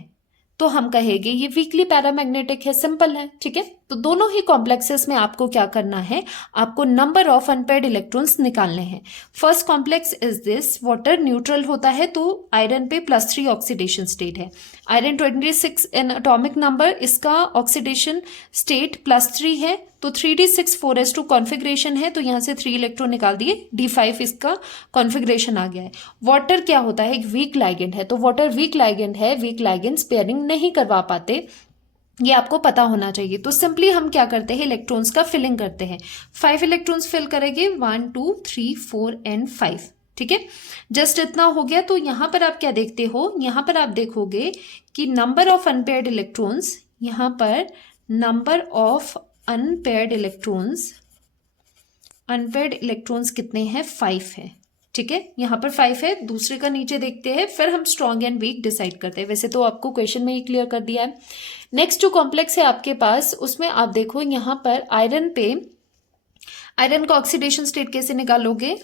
तो हम कहेंगे ये वीकली पैरामैग्नेटिक है। सिंपल है, ठीक है। तो दोनों ही कॉम्प्लेक्सेस में आपको क्या करना है, आपको नंबर ऑफ अनपेयर्ड इलेक्ट्रॉन्स निकालने हैं। First complex is this, water neutral होता है तो आयरन पे +3 ऑक्सीडेशन स्टेट है। आयरन 26 इन एटॉमिक नंबर, इसका ऑक्सीडेशन स्टेट +3 है, तो 3d6 4s2 कॉन्फ़िगरेशन है, तो यहाँ से 3 इलेक्ट्रॉन निकाल दिए, d5 इसका कॉन्फ़िगरेशन आ गया है। वाटर क्या होता है, एक वीक लाइगेंड है, तो वाटर वीक लाइगेंड है, वीक लाइगेंड्स पेयरिंग नहीं करवा पाते, ये आपको पता होना चाहिए। तो सिंपली हम क्या करते हैं, इलेक्ट्रॉन्स का फिलिंग करते हैं। 5 इलेक्ट्रॉन्स फिल करेंगे, 1 2 3 4 एंड 5, ठीक है। जस्ट इतना हो गया। तो यहाँ पर आप क्या देखते हो, यहाँ पर आप देखोगे कि नंबर ऑफ अनपेयर्ड इलेक्ट्रॉन्स, यहाँ पर नंबर ऑफ अनपेयर्ड इलेक्ट्रॉन्स कितने हैं, 5 है, ठीक है। यहाँ पर 5 है, दूसरे का नीचे देखते हैं, फिर हम स्ट्रॉन्ग एंड वीक डिसाइड करते हैं। वैसे तो आपको क्वेश्चन में ही क्लियर कर दिया है। नेक्स्ट जो कॉम्प्लेक्स है आपके पास, उसमें आप देखो यहाँ पर आयरन पे, आयरन का ऑक्सीडेशन स्टेट कैसे निकालोगे,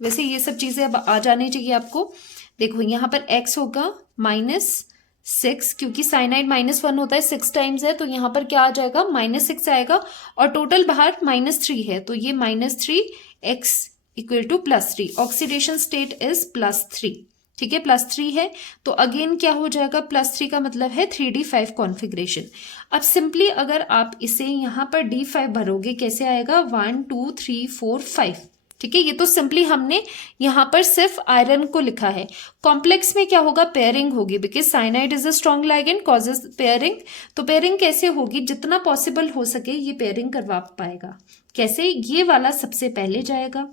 वैसे ये सब चीजें अब आ जानी चाहिए आपको। देखो यहाँ पर x होगा -6, क्योंकि साइनाइड -1 होता है, 6 टाइम्स है, तो यहाँ पर क्या आ जाएगा, -6 आएगा, और टोटल बाहर -3 है, तो ये -3x equal to +3। Oxidation state is +3, ठीक है, +3 है, तो अगेन क्या हो जाएगा, +3 का मतलब है 3d5 कॉन्फ़िगरेशन। अब सिंपली अगर आप इसे यहाँ पर d5 भरोगे, कैसे आएगा, 1 2 3 4 5, ठीक है। ये तो सिंपली हमने यहाँ पर सिर्फ आयरन को लिखा है। कॉम्प्लेक्स में क्या होगा, पेयरिंग होगी, because cyanide is a strong ligand, causes pairing. तो पेयरिंग कैसे होगी, जितना पॉसिबल हो सके ये पेयरिंग करवा पाएगा। कैसे, ये वाला सबसे पहले जाएगा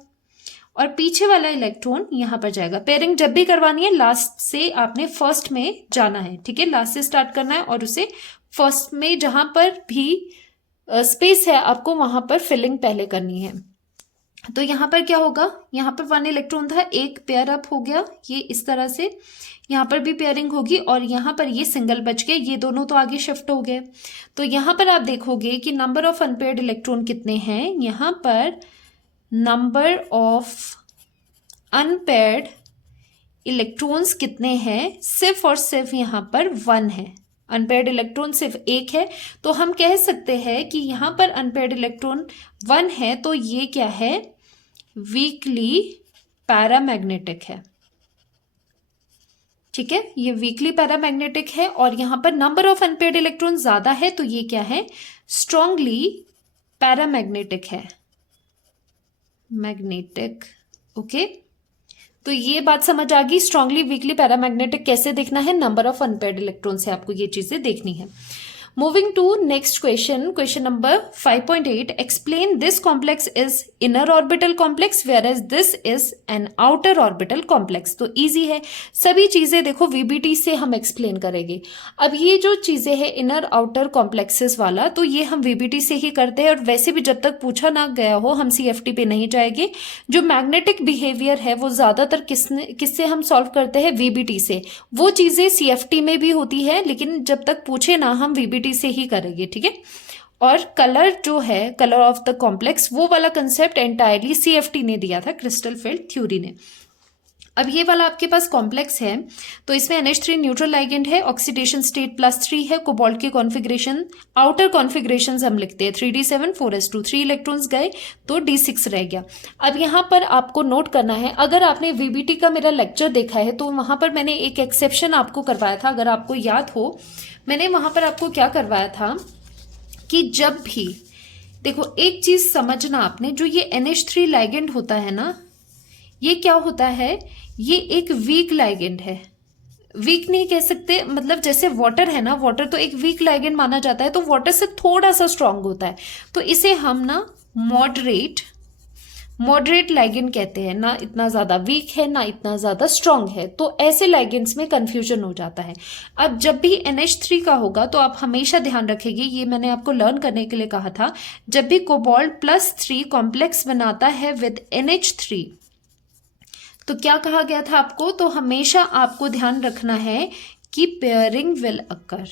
और पीछे वाला इलेक्ट्रॉन यहाँ पर जाएगा। पेयरिंग जब भी करवानी है लास्ट से आपने फर्स्ट में जाना है, ठीक है, लास्ट से स्टार्ट करना है और उसे फर्स्ट में जहां पर भी स्पेस है आपको वहां पर फिलिंग पहले करनी है। तो यहाँ पर क्या होगा, यहाँ पर 1 इलेक्ट्रॉन था, एक पेयर अप हो गया, ये इस तरह से, यहाँ पर भी पेयरिंग होगी, और यहाँ पर ये सिंगल बच गए, ये दोनों तो आगे शिफ्ट हो गए। तो यहाँ पर आप देखोगे कि नंबर ऑफ अनपेयर्ड इलेक्ट्रॉन कितने हैं, यहाँ पर नंबर ऑफ अनपेयर्ड इलेक्ट्रॉन्स कितने हैं, सिर्फ और सिर्फ यहाँ पर 1 है। अनपेयर्ड इलेक्ट्रॉन सिर्फ 1 है, तो हम कह सकते हैं कि यहाँ पर अनपेयर्ड इलेक्ट्रॉन 1 है, तो ये क्या है, वीकली पैरामैग्नेटिक है, ठीक है, ये वीकली पैरामैग्नेटिक है। और यहाँ पर नंबर ऑफ अनपेयर्ड इलेक्ट्रॉन ज्यादा है, तो ये क्या है, स्ट्रांगली पैरामैग्नेटिक है, मैग्नेटिक, ओके। तो ये बात समझ आ गई, स्ट्रांगली वीकली पैरामैग्नेटिक कैसे देखना है, नंबर ऑफ अनपेयर्ड इलेक्ट्रॉन से आपको ये चीजें देखनी है। Moving to next question, question number 5.8, explain this complex is inner orbital complex whereas this is an outer orbital complex. तो इजी है, सभी चीजें देखो वीबीटी से हम एक्सप्लेन करेंगे। अब ये जो चीजें हैं इनर आउटर कॉम्प्लेक्सेस वाला, तो ये हम वीबीटी से ही करते हैं, और वैसे भी जब तक पूछा ना गया हो हम सीएफटी पे नहीं जाएंगे। जो मैग्नेटिक बिहेवियर है वो ज्यादातर किससे हम सॉल्व करते हैं, वीबीटी से। वो चीजें सीएफटी में भी होती है, लेकिन जब तक पूछे ना हम वीबीटी से ही करेंगे, ठीक है। और कलर जो है, कलर ऑफ द कॉम्प्लेक्स, वो वाला कंसेप्ट एंटायरली सीएफटी ने दिया था, क्रिस्टल फील्ड थ्योरी ने। अब ये वाला आपके पास कॉम्प्लेक्स है, तो इसमें NH3 न्यूट्रल लाइगेंड है, ऑक्सीडेशन स्टेट +3 है, कोबाल्ट के कॉन्फ़िगरेशन, आउटर कॉन्फ़िगरेशन हम लिखते हैं 3d7 4s2, 3 इलेक्ट्रॉन्स गए तो d6 रह गया। अब यहाँ पर आपको नोट करना है, अगर आपने वीबीटी का मेरा लेक्चर देखा है तो वहां पर मैंने एक एक्सेप्शन आपको करवाया था, अगर आपको याद हो, मैंने वहां पर आपको क्या करवाया था कि जब भी देखो एक चीज समझना आपने, जो ये NH3 लाइगेंड होता है ना, ये क्या होता है, ये एक वीक लाइगेंड है। वीक नहीं कह सकते, मतलब जैसे वाटर है ना, वाटर तो एक वीक लाइगेंड माना जाता है, तो वाटर से थोड़ा सा स्ट्रांग होता है, तो इसे हम ना मॉडरेट, मॉडरेट लाइगेंड कहते हैं, ना इतना ज़्यादा वीक है ना इतना ज़्यादा स्ट्रांग है, तो ऐसे लाइगेंड्स में कन्फ्यूजन हो जाता है। अब जब भी NH3 का होगा तो आप हमेशा ध्यान रखेंगे, ये मैंने आपको लर्न करने के लिए कहा था, जब भी कोबाल्ट+3 कॉम्प्लेक्स बनाता है विद NH3 तो क्या कहा गया था आपको, तो हमेशा आपको ध्यान रखना है कि पेयरिंग विल अकर,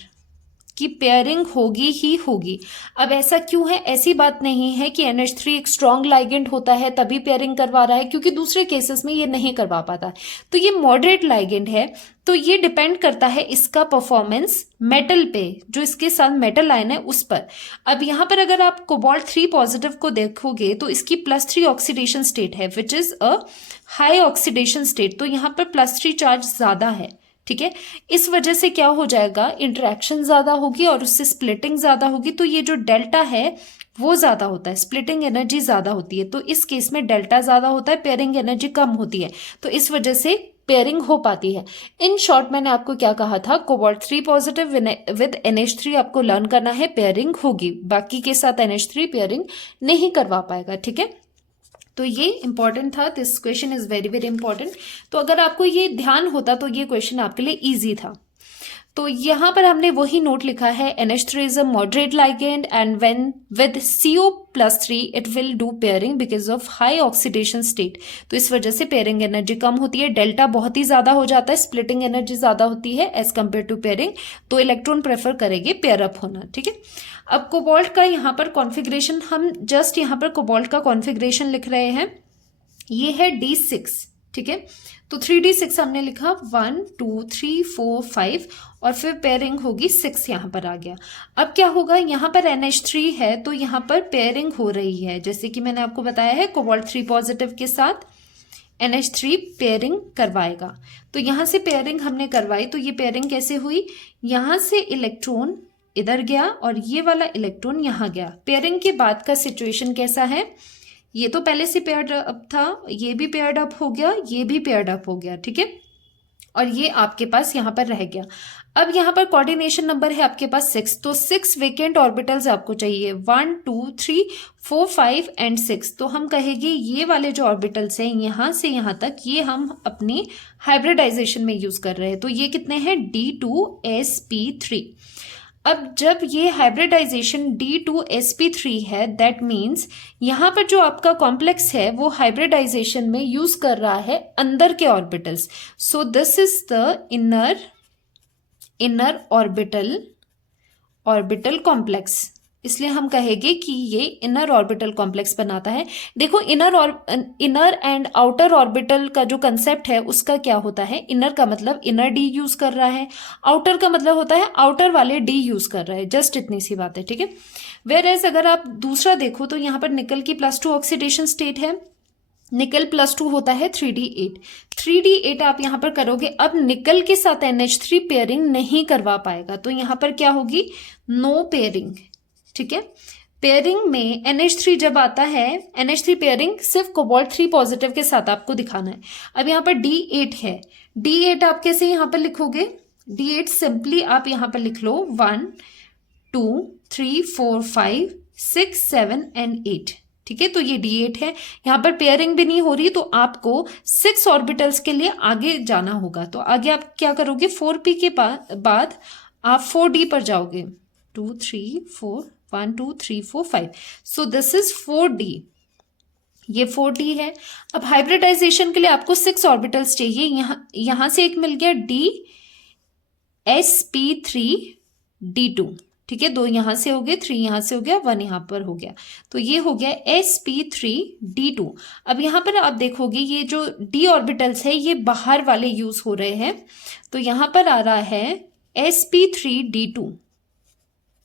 कि पेयरिंग होगी ही होगी। अब ऐसा क्यों है, ऐसी बात नहीं है कि NH3 एक स्ट्रॉन्ग लाइगेंड होता है तभी पेयरिंग करवा रहा है, क्योंकि दूसरे केसेस में ये नहीं करवा पाता। तो ये मॉडरेट लाइगेंड है, तो ये डिपेंड करता है इसका परफॉर्मेंस मेटल पे, जो इसके साथ मेटल आयन है उस पर। अब यहाँ पर अगर आप कोबाल्ट-3 पॉजिटिव को देखोगे तो इसकी +3 ऑक्सीडेशन स्टेट है, which is a high oxidation state, तो यहाँ पर +3 चार्ज ज्यादा है, ठीक है। इस वजह से क्या हो जाएगा, इंटरेक्शन ज्यादा होगी और उससे स्प्लिटिंग ज्यादा होगी, तो ये जो डेल्टा है वो ज्यादा होता है, स्प्लिटिंग एनर्जी ज्यादा होती है, तो इस केस में डेल्टा ज्यादा होता है, पेयरिंग एनर्जी कम होती है, तो इस वजह से पेयरिंग हो पाती है। इन शॉर्ट मैंने आपको क्या कहा था, कोबाल्ट-3 पॉजिटिव विद NH3 आपको लर्न करना है, पेयरिंग होगी, बाकी के साथ NH3 पेयरिंग नहीं करवा पाएगा, ठीक है। तो ये इंपॉर्टेंट था, this question is very very important. तो अगर आपको ये ध्यान होता तो ये क्वेश्चन आपके लिए इजी था। तो यहाँ पर हमने वही नोट लिखा है, NH3 is a moderate ligand and when with CO+3 it will do pairing because of high oxidation state, तो इस वजह से पेयरिंग एनर्जी कम होती है, डेल्टा बहुत ही ज्यादा हो जाता है, स्प्लिटिंग एनर्जी ज्यादा होती है एज कंपेयर टू पेयरिंग, तो इलेक्ट्रॉन प्रेफर करेंगे पेयर अप होना, ठीक है। अब कोबाल्ट का यहाँ पर कॉन्फ़िगरेशन, हम जस्ट यहाँ पर कोबाल्ट का कॉन्फ़िगरेशन लिख रहे हैं, ये है D6, ठीक है। तो 3D6 हमने लिखा 1 2 3 4 5 और फिर पेयरिंग होगी 6 यहाँ पर आ गया। अब क्या होगा, यहाँ पर NH3 है तो यहाँ पर पेयरिंग हो रही है, जैसे कि मैंने आपको बताया है कोबाल्ट-3 पॉजिटिव के साथ NH3 पेयरिंग करवाएगा। तो यहाँ से पेयरिंग हमने करवाई, तो ये पेयरिंग कैसे हुई, यहाँ से इलेक्ट्रॉन इधर गया और ये वाला इलेक्ट्रॉन यहाँ गया। पेयरिंग के बाद का सिचुएशन कैसा है, ये तो पहले से पेयर्ड अप था, ये भी पेयर्ड अप हो गया, ये भी पेयर्ड अप हो गया, ठीक है, और ये आपके पास यहाँ पर रह गया। अब यहाँ पर कोऑर्डिनेशन नंबर है आपके पास 6, तो 6 वेकेंट ऑर्बिटल्स आपको चाहिए, 1 2 3 4 5 एंड 6। तो हम कहेंगे ये वाले जो ऑर्बिटल्स हैं यहाँ से यहाँ तक, ये हम अपनी हाइब्रिडाइजेशन में यूज कर रहे हैं, तो ये कितने हैं, D2sp3। अब जब ये हाइब्रिडाइजेशन D2sp3 है, दैट मीन्स यहाँ पर जो आपका कॉम्प्लेक्स है वो हाइब्रिडाइजेशन में यूज कर रहा है अंदर के orbitals, so this is the inner orbital complex, इसलिए हम कहेंगे कि ये इनर ऑर्बिटल कॉम्प्लेक्स बनाता है। देखो इनर एंड आउटर ऑर्बिटल का जो कंसेप्ट है उसका क्या होता है, इनर का मतलब इनर डी यूज कर रहा है, आउटर का मतलब होता है आउटर वाले डी यूज कर रहा है, जस्ट इतनी सी बात है, ठीक है। वेयर एज अगर आप दूसरा देखो तो यहाँ पर निकल की +2 ऑक्सीडेशन स्टेट है, निकल +2 होता है 3D8 आप यहाँ पर करोगे। अब निकल के साथ NH3 पेयरिंग नहीं करवा पाएगा, तो यहाँ पर क्या होगी, नो पेयरिंग, ठीक है। पेयरिंग में NH3 जब आता है, NH3 पेयरिंग सिर्फ कोबाल्ट-3 पॉजिटिव के साथ आपको दिखाना है। अब यहाँ पर D8 है, D8 आप कैसे यहाँ पर लिखोगे, D8 सिंपली आप यहाँ पर लिख लो 1 2 3 4 5 6 7 एंड 8, ठीक है। तो ये D8 है, यहाँ पर पेयरिंग भी नहीं हो रही, तो आपको 6 ऑर्बिटल्स के लिए आगे जाना होगा। तो आगे आप क्या करोगे, 4p के बाद आप 4d पर जाओगे, 2 3 4 1 2 3 4 5, सो दिस इज 4d, ये 4d है। अब हाइब्रिडाइजेशन के लिए आपको 6 ऑर्बिटल्स चाहिए, यहां से एक मिल गया DsP3d2, ठीक है, 2 यहां से हो गए, 3 यहां से हो गया, 1 यहां पर हो गया, तो ये हो गया sp3d2। अब यहां पर आप देखोगे ये जो d ऑर्बिटल्स है ये बाहर वाले यूज हो रहे हैं, तो यहां पर आ रहा है sp3d2,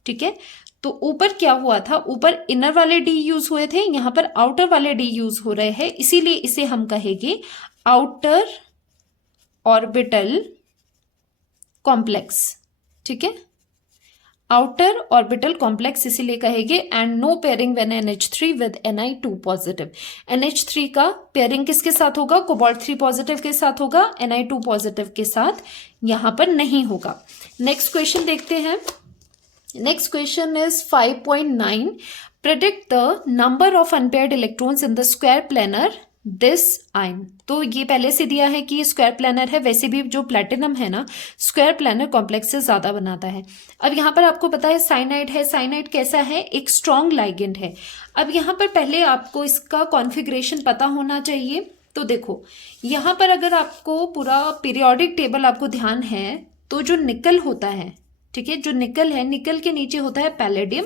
ठीक है। तो ऊपर क्या हुआ था, ऊपर इनर वाले डी यूज हुए थे, यहां पर आउटर वाले डी यूज हो रहे हैं, इसीलिए इसे हम कहेंगे आउटर ऑर्बिटल कॉम्प्लेक्स, ठीक है, आउटर ऑर्बिटल कॉम्प्लेक्स इसीलिए कहेंगे। And no pairing when NH3 with Ni2 positive, NH3 का पेयरिंग किसके साथ होगा, कोबाल्ट-3 पॉजिटिव के साथ होगा, Ni2 पॉजिटिव के साथ यहां पर नहीं होगा। नेक्स्ट क्वेश्चन देखते हैं, next question is 5.9, predict the number of unpaired electrons in the square planar this ion. तो ये पहले से दिया है कि ये स्क्वायर प्लेनर है, वैसे भी जो प्लेटिनम है ना स्क्वायर प्लेनर कॉम्प्लेक्स से ज्यादा बनाता है। अब यहाँ पर आपको पता है साइनाइड है, साइनाइड कैसा है, एक स्ट्रॉन्ग लाइगेंड है। अब यहाँ पर पहले आपको इसका कॉन्फ़िगरेशन पता होना चाहिए। तो देखो यहाँ पर अगर आपको पूरा पीरियोडिक टेबल आपको ध्यान है तो जो निकल होता है, ठीक है, जो निकल है, निकल के नीचे होता है पैलेडियम,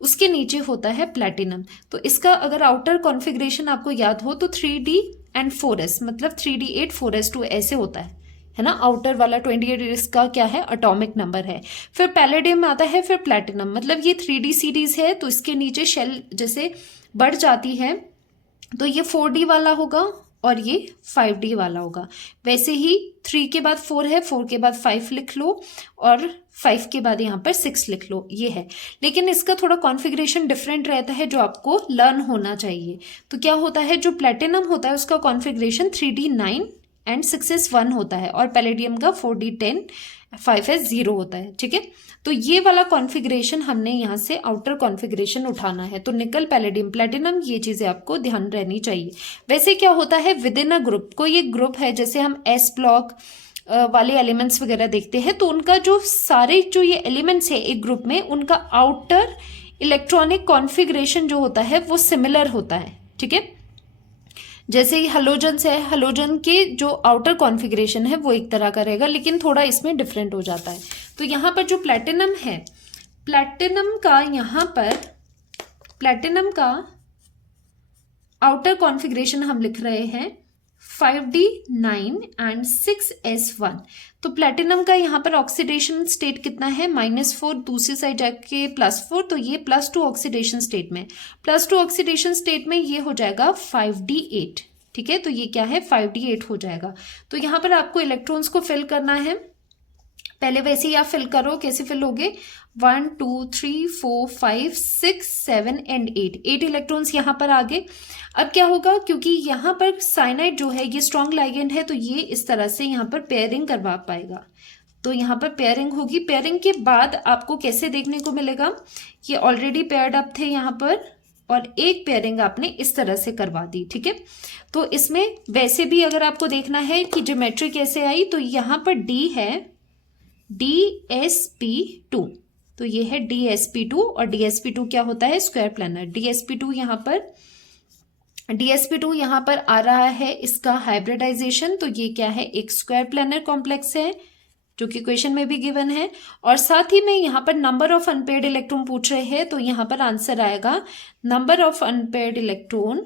उसके नीचे होता है प्लैटिनम। तो इसका अगर आउटर कॉन्फ़िगरेशन आपको याद हो तो 3d एंड 4s, मतलब 3d8 4s2 ऐसे होता है ना। आउटर वाला 28 इसका क्या है, एटॉमिक नंबर है। फिर पैलेडियम आता है, फिर प्लैटिनम, मतलब ये 3d सीरीज है तो इसके नीचे शेल जैसे बढ़ जाती है तो ये 4d वाला होगा और ये 5d वाला होगा। वैसे ही 3 के बाद 4 है, 4 के बाद 5 लिख लो और 5 के बाद यहाँ पर 6 लिख लो, ये है। लेकिन इसका थोड़ा कॉन्फ़िगरेशन डिफरेंट रहता है जो आपको लर्न होना चाहिए। तो क्या होता है, जो प्लैटिनम होता है उसका कॉन्फ़िगरेशन 3d9 एंड 6s1 होता है और पैलेडियम का 4d10 5s0 होता है, ठीक है। तो ये वाला कॉन्फ़िगरेशन हमने यहाँ से आउटर कॉन्फ़िगरेशन उठाना है। तो निकल, पैलेडियम, प्लैटिनम, ये चीजें आपको ध्यान रहनी चाहिए। वैसे क्या होता है विद इन अ ग्रुप, कोई एक ग्रुप है जैसे हम एस ब्लॉक वाले एलिमेंट्स वगैरह देखते हैं तो उनका जो सारे जो ये एलिमेंट्स है एक ग्रुप में, उनका आउटर इलेक्ट्रॉनिक कॉन्फ़िगरेशन जो होता है वो सिमिलर होता है, ठीक है। जैसे ही हलोजन है, हलोजन के जो आउटर कॉन्फ़िगरेशन है वो एक तरह का रहेगा, लेकिन थोड़ा इसमें डिफरेंट हो जाता है। तो यहाँ पर जो प्लैटिनम है, प्लैटिनम का यहाँ पर प्लैटिनम का आउटर कॉन्फ़िगरेशन हम लिख रहे हैं 5d9 एंड 6s1। तो प्लैटिनम का यहाँ पर ऑक्सीडेशन स्टेट कितना है, -4, दूसरी साइड जाके +4, तो ये +2 ऑक्सीडेशन स्टेट में, +2 ऑक्सीडेशन स्टेट में ये हो जाएगा 5d8, ठीक है। तो ये क्या है, 5d8 हो जाएगा। तो यहाँ पर आपको इलेक्ट्रॉन्स को फिल करना है। पहले वैसे ही आप फिल करो, कैसे फिल होगे, 1 2 3 4 5 6 7 एंड 8 इलेक्ट्रॉन्स यहाँ पर आ गए। अब क्या होगा, क्योंकि यहाँ पर साइनाइड जो है ये स्ट्रॉन्ग लाइगेंड है तो ये इस तरह से यहाँ पर पेयरिंग करवा पाएगा। तो यहाँ पर पेयरिंग होगी। पेयरिंग के बाद आपको कैसे देखने को मिलेगा, ये ऑलरेडी पेयर्ड अप थे यहाँ पर और एक पेयरिंग आपने इस तरह से करवा दी, ठीक है। तो इसमें वैसे भी अगर आपको देखना है कि ज्योमेट्री कैसे आई, तो यहाँ पर D है DsP2, तो ये है DsP2 और DsP2 क्या होता है, स्क्वायर प्लेनर। DsP2 यहाँ पर आ रहा है इसका हाइब्रिडाइजेशन, तो ये क्या है, एक स्क्वायर प्लेनर कॉम्प्लेक्स है जो कि क्वेश्चन में भी गिवन है। और साथ ही में यहाँ पर नंबर ऑफ अनपेयर्ड इलेक्ट्रॉन पूछ रहे हैं, तो यहाँ पर आंसर आएगा नंबर ऑफ अनपेयर्ड इलेक्ट्रॉन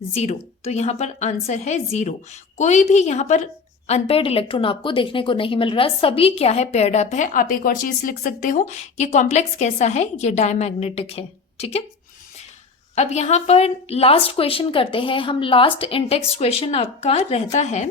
0। तो यहाँ पर आंसर है 0। कोई भी यहाँ पर अनपेयर्ड इलेक्ट्रॉन आपको देखने को नहीं मिल रहा, सभी क्या है, पेयर्ड अप है। आप एक और चीज लिख सकते हो, ये कॉम्प्लेक्स कैसा है, ये डायमैग्नेटिक है, ठीक है। अब यहाँ पर लास्ट क्वेश्चन करते हैं हम। लास्ट इंटेक्स क्वेश्चन आपका रहता है,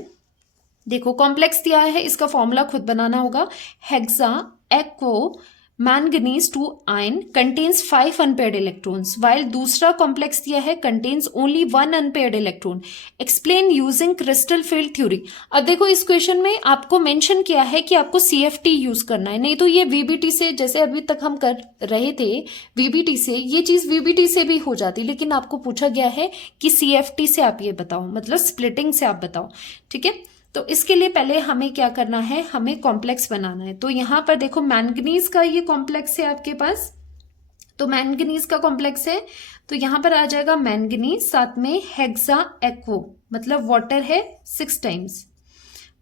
देखो कॉम्प्लेक्स दिया है, इसका फॉर्मूला खुद बनाना होगा। Hexa aquo manganese 2 ion contains 5 unpaired electrons, while दूसरा कॉम्प्लेक्स दिया है contains only 1 unpaired electron, explain using crystal field theory. अब देखो इस क्वेश्चन में आपको मेंशन किया है कि आपको CFT यूज करना है, नहीं तो ये VBT से, जैसे अभी तक हम कर रहे थे VBT से, ये चीज VBT से भी हो जाती, लेकिन आपको पूछा गया है कि CFT से आप ये बताओ, मतलब स्प्लिटिंग से आप बताओ, ठीक है। तो इसके लिए पहले हमें क्या करना है, हमें कॉम्प्लेक्स बनाना है। तो यहाँ पर देखो मैंगनीज का ये कॉम्प्लेक्स है आपके पास, तो मैंगनीज का कॉम्प्लेक्स है, तो यहाँ पर आ जाएगा मैंगनीज, साथ में हेक्सा एक्वो, मतलब वाटर है 6 टाइम्स,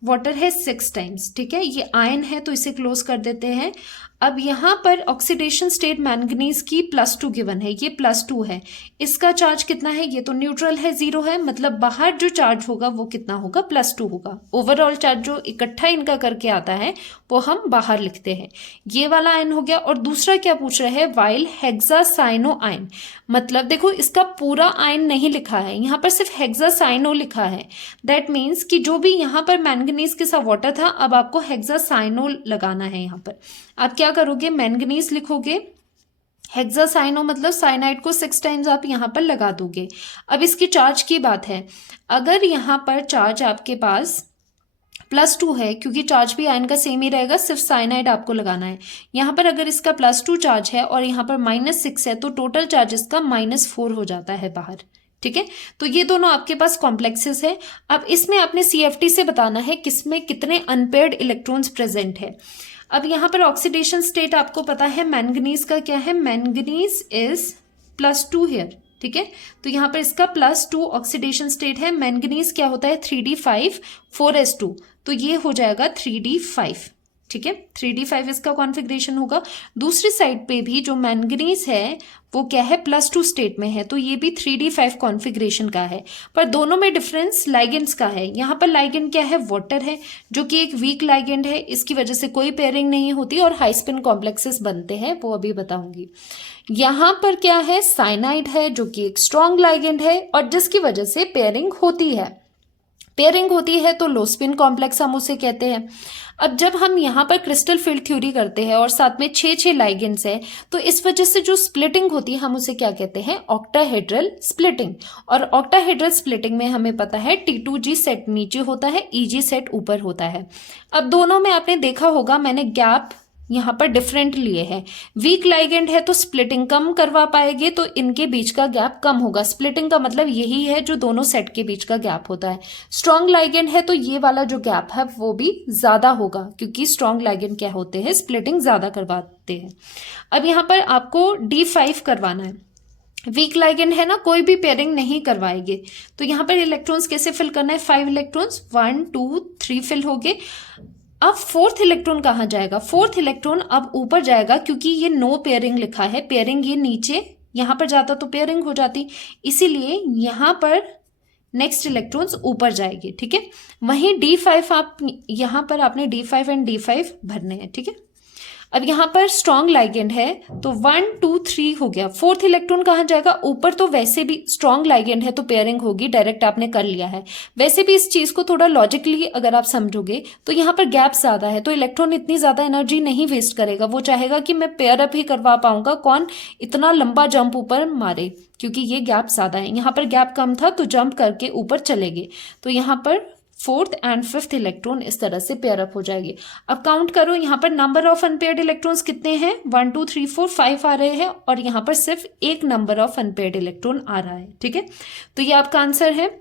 वाटर है 6 टाइम्स, ठीक है। ये आयन है तो इसे क्लोज कर देते हैं। अब यहाँ पर ऑक्सीडेशन स्टेट मैंगनीज की +2 गिवन है, ये +2 है। इसका चार्ज कितना है, ये तो न्यूट्रल है, 0 है, मतलब बाहर जो चार्ज होगा वो कितना होगा, +2 होगा। ओवरऑल चार्ज जो इकट्ठा इनका करके आता है वो हम बाहर लिखते हैं। ये वाला आयन हो गया। और दूसरा क्या पूछ रहे हैं, वाइल हेक्सासाइनो आयन, मतलब देखो इसका पूरा आयन नहीं लिखा है, यहाँ पर सिर्फ हेक्सासाइनो लिखा है। दैट मीन्स कि जो भी यहाँ पर मैंगनीज के साथ वाटर था, अब आपको हेक्सासाइनो लगाना है। यहाँ पर आप क्या करोगे, मैंगनीज लिखोगे, हेक्सासाइनो मतलब साइनाइड को 6 टाइम्स आप यहाँ पर लगा दोगे। अब इसकी चार्ज की बात है, अगर यहाँ पर चार्ज आपके पास +2 है क्योंकि चार्ज भी आयन का सेम ही रहेगा, सिर्फ साइनाइड आपको लगाना है। यहाँ पर अगर इसका +2 चार्ज है और यहाँ पर -6 है तो टोटल चार्ज इसका -4 हो जाता है बाहर। ठीक है, तो ये दोनों आपके पास कॉम्प्लेक्सेस है। अब इसमें आपने CFT से बताना है किसमें कितने अनपेयर्ड इलेक्ट्रॉन्स प्रेजेंट है। अब यहाँ पर ऑक्सीडेशन स्टेट आपको पता है मैंगनीज का क्या है, मैंगनीज इज +2 हियर। ठीक है, तो यहाँ पर इसका +2 ऑक्सीडेशन स्टेट है। मैंगनीज क्या होता है 3d5 4s2, तो ये हो जाएगा 3d5। ठीक है, 3d5 इसका कॉन्फ़िगरेशन होगा। दूसरी साइड पे भी जो मैंगनीज है वो क्या है +2 स्टेट में है, तो ये भी 3d5 कॉन्फ़िगरेशन का है। पर दोनों में डिफरेंस लाइगेंड्स का है। यहाँ पर लाइगेंड क्या है, वाटर है, जो कि एक वीक लाइगेंड है, इसकी वजह से कोई पेयरिंग नहीं होती और हाई स्पिन कॉम्प्लेक्सेस बनते हैं, वो अभी बताऊंगी। यहाँ पर क्या है, साइनाइड है जो कि एक स्ट्रॉन्ग लाइगेंड है और जिसकी वजह से पेयरिंग होती है। पेयरिंग होती है तो लो स्पिन कॉम्प्लेक्स हम उसे कहते हैं। अब जब हम यहाँ पर क्रिस्टल फील्ड थ्योरी करते हैं और साथ में 6 लाइगेंड्स है, तो इस वजह से जो स्प्लिटिंग होती है हम उसे क्या कहते हैं, ऑक्टाहेड्रल स्प्लिटिंग। और ऑक्टाहेड्रल स्प्लिटिंग में हमें पता है T2G सेट नीचे होता है, EG सेट ऊपर होता है। अब दोनों में आपने देखा होगा मैंने गैप यहाँ पर डिफरेंट लिए हैं। वीक लाइगेंड है तो स्प्लिटिंग कम करवा पाएंगे, तो इनके बीच का गैप कम होगा। स्प्लिटिंग का मतलब यही है जो दोनों सेट के बीच का गैप होता है। स्ट्रॉन्ग लाइगेंड है तो ये वाला जो गैप है वो भी ज्यादा होगा, क्योंकि स्ट्रॉन्ग लाइगेंड क्या होते हैं, स्प्लिटिंग ज्यादा करवाते हैं। अब यहाँ पर आपको D5 करवाना है। वीक लाइगेंड है ना, कोई भी पेयरिंग नहीं करवाएंगे, तो यहाँ पर इलेक्ट्रॉन्स कैसे फिल करना है, 5 इलेक्ट्रॉन्स 1 2 3 फिल हो गए। अब फोर्थ इलेक्ट्रॉन कहाँ जाएगा, फोर्थ इलेक्ट्रॉन अब ऊपर जाएगा, क्योंकि ये नो पेयरिंग लिखा है, पेयरिंग ये नीचे यहाँ पर जाता तो पेयरिंग हो जाती, इसीलिए यहाँ पर नेक्स्ट इलेक्ट्रॉन्स ऊपर जाएंगे। ठीक है, वहीं D5 आप यहाँ पर आपने D5 एंड D5 भरने हैं। ठीक है, अब यहाँ पर स्ट्रॉन्ग लाइगेंड है तो 1 2 3 हो गया। फोर्थ इलेक्ट्रॉन कहाँ जाएगा, ऊपर, तो वैसे भी स्ट्रॉन्ग लाइगेंड है तो पेयरिंग होगी, डायरेक्ट आपने कर लिया है। वैसे भी इस चीज को थोड़ा लॉजिकली अगर आप समझोगे तो यहाँ पर गैप ज्यादा है, तो इलेक्ट्रॉन इतनी ज्यादा एनर्जी नहीं वेस्ट करेगा, वो चाहेगा कि मैं पेयर अप ही करवा पाऊंगा, कौन इतना लंबा जंप ऊपर मारे, क्योंकि ये गैप ज्यादा है। यहाँ पर गैप कम था तो जंप करके ऊपर चले गए, तो यहाँ पर फोर्थ एंड फिफ्थ इलेक्ट्रॉन इस तरह से पेयर अप हो जाएगी। अब काउंट करो, यहाँ पर नंबर ऑफ अनपेयर्ड इलेक्ट्रॉन्स कितने हैं, 1 2 3 4 5 आ रहे हैं, और यहाँ पर सिर्फ एक नंबर ऑफ अनपेयर्ड इलेक्ट्रॉन आ रहा है। ठीक है, तो ये आपका आंसर है।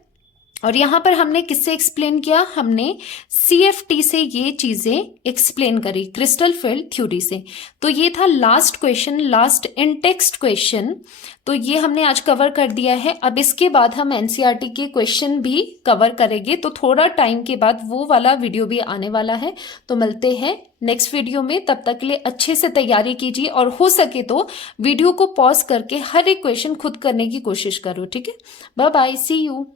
और यहाँ पर हमने किससे एक्सप्लेन किया, हमने CFT से ये चीजें एक्सप्लेन करी, क्रिस्टल फील्ड थ्योरी से। तो ये था last question, last in text question, तो ये हमने आज कवर कर दिया है। अब इसके बाद हम NCERT के क्वेश्चन भी कवर करेंगे, तो थोड़ा टाइम के बाद वो वाला वीडियो भी आने वाला है। तो मिलते हैं नेक्स्ट वीडियो में, तब तक के लिए अच्छे से तैयारी कीजिए और हो सके तो वीडियो को पॉज करके हर एक क्वेश्चन खुद करने की कोशिश करो। ठीक है, बाय बाय, सी यू।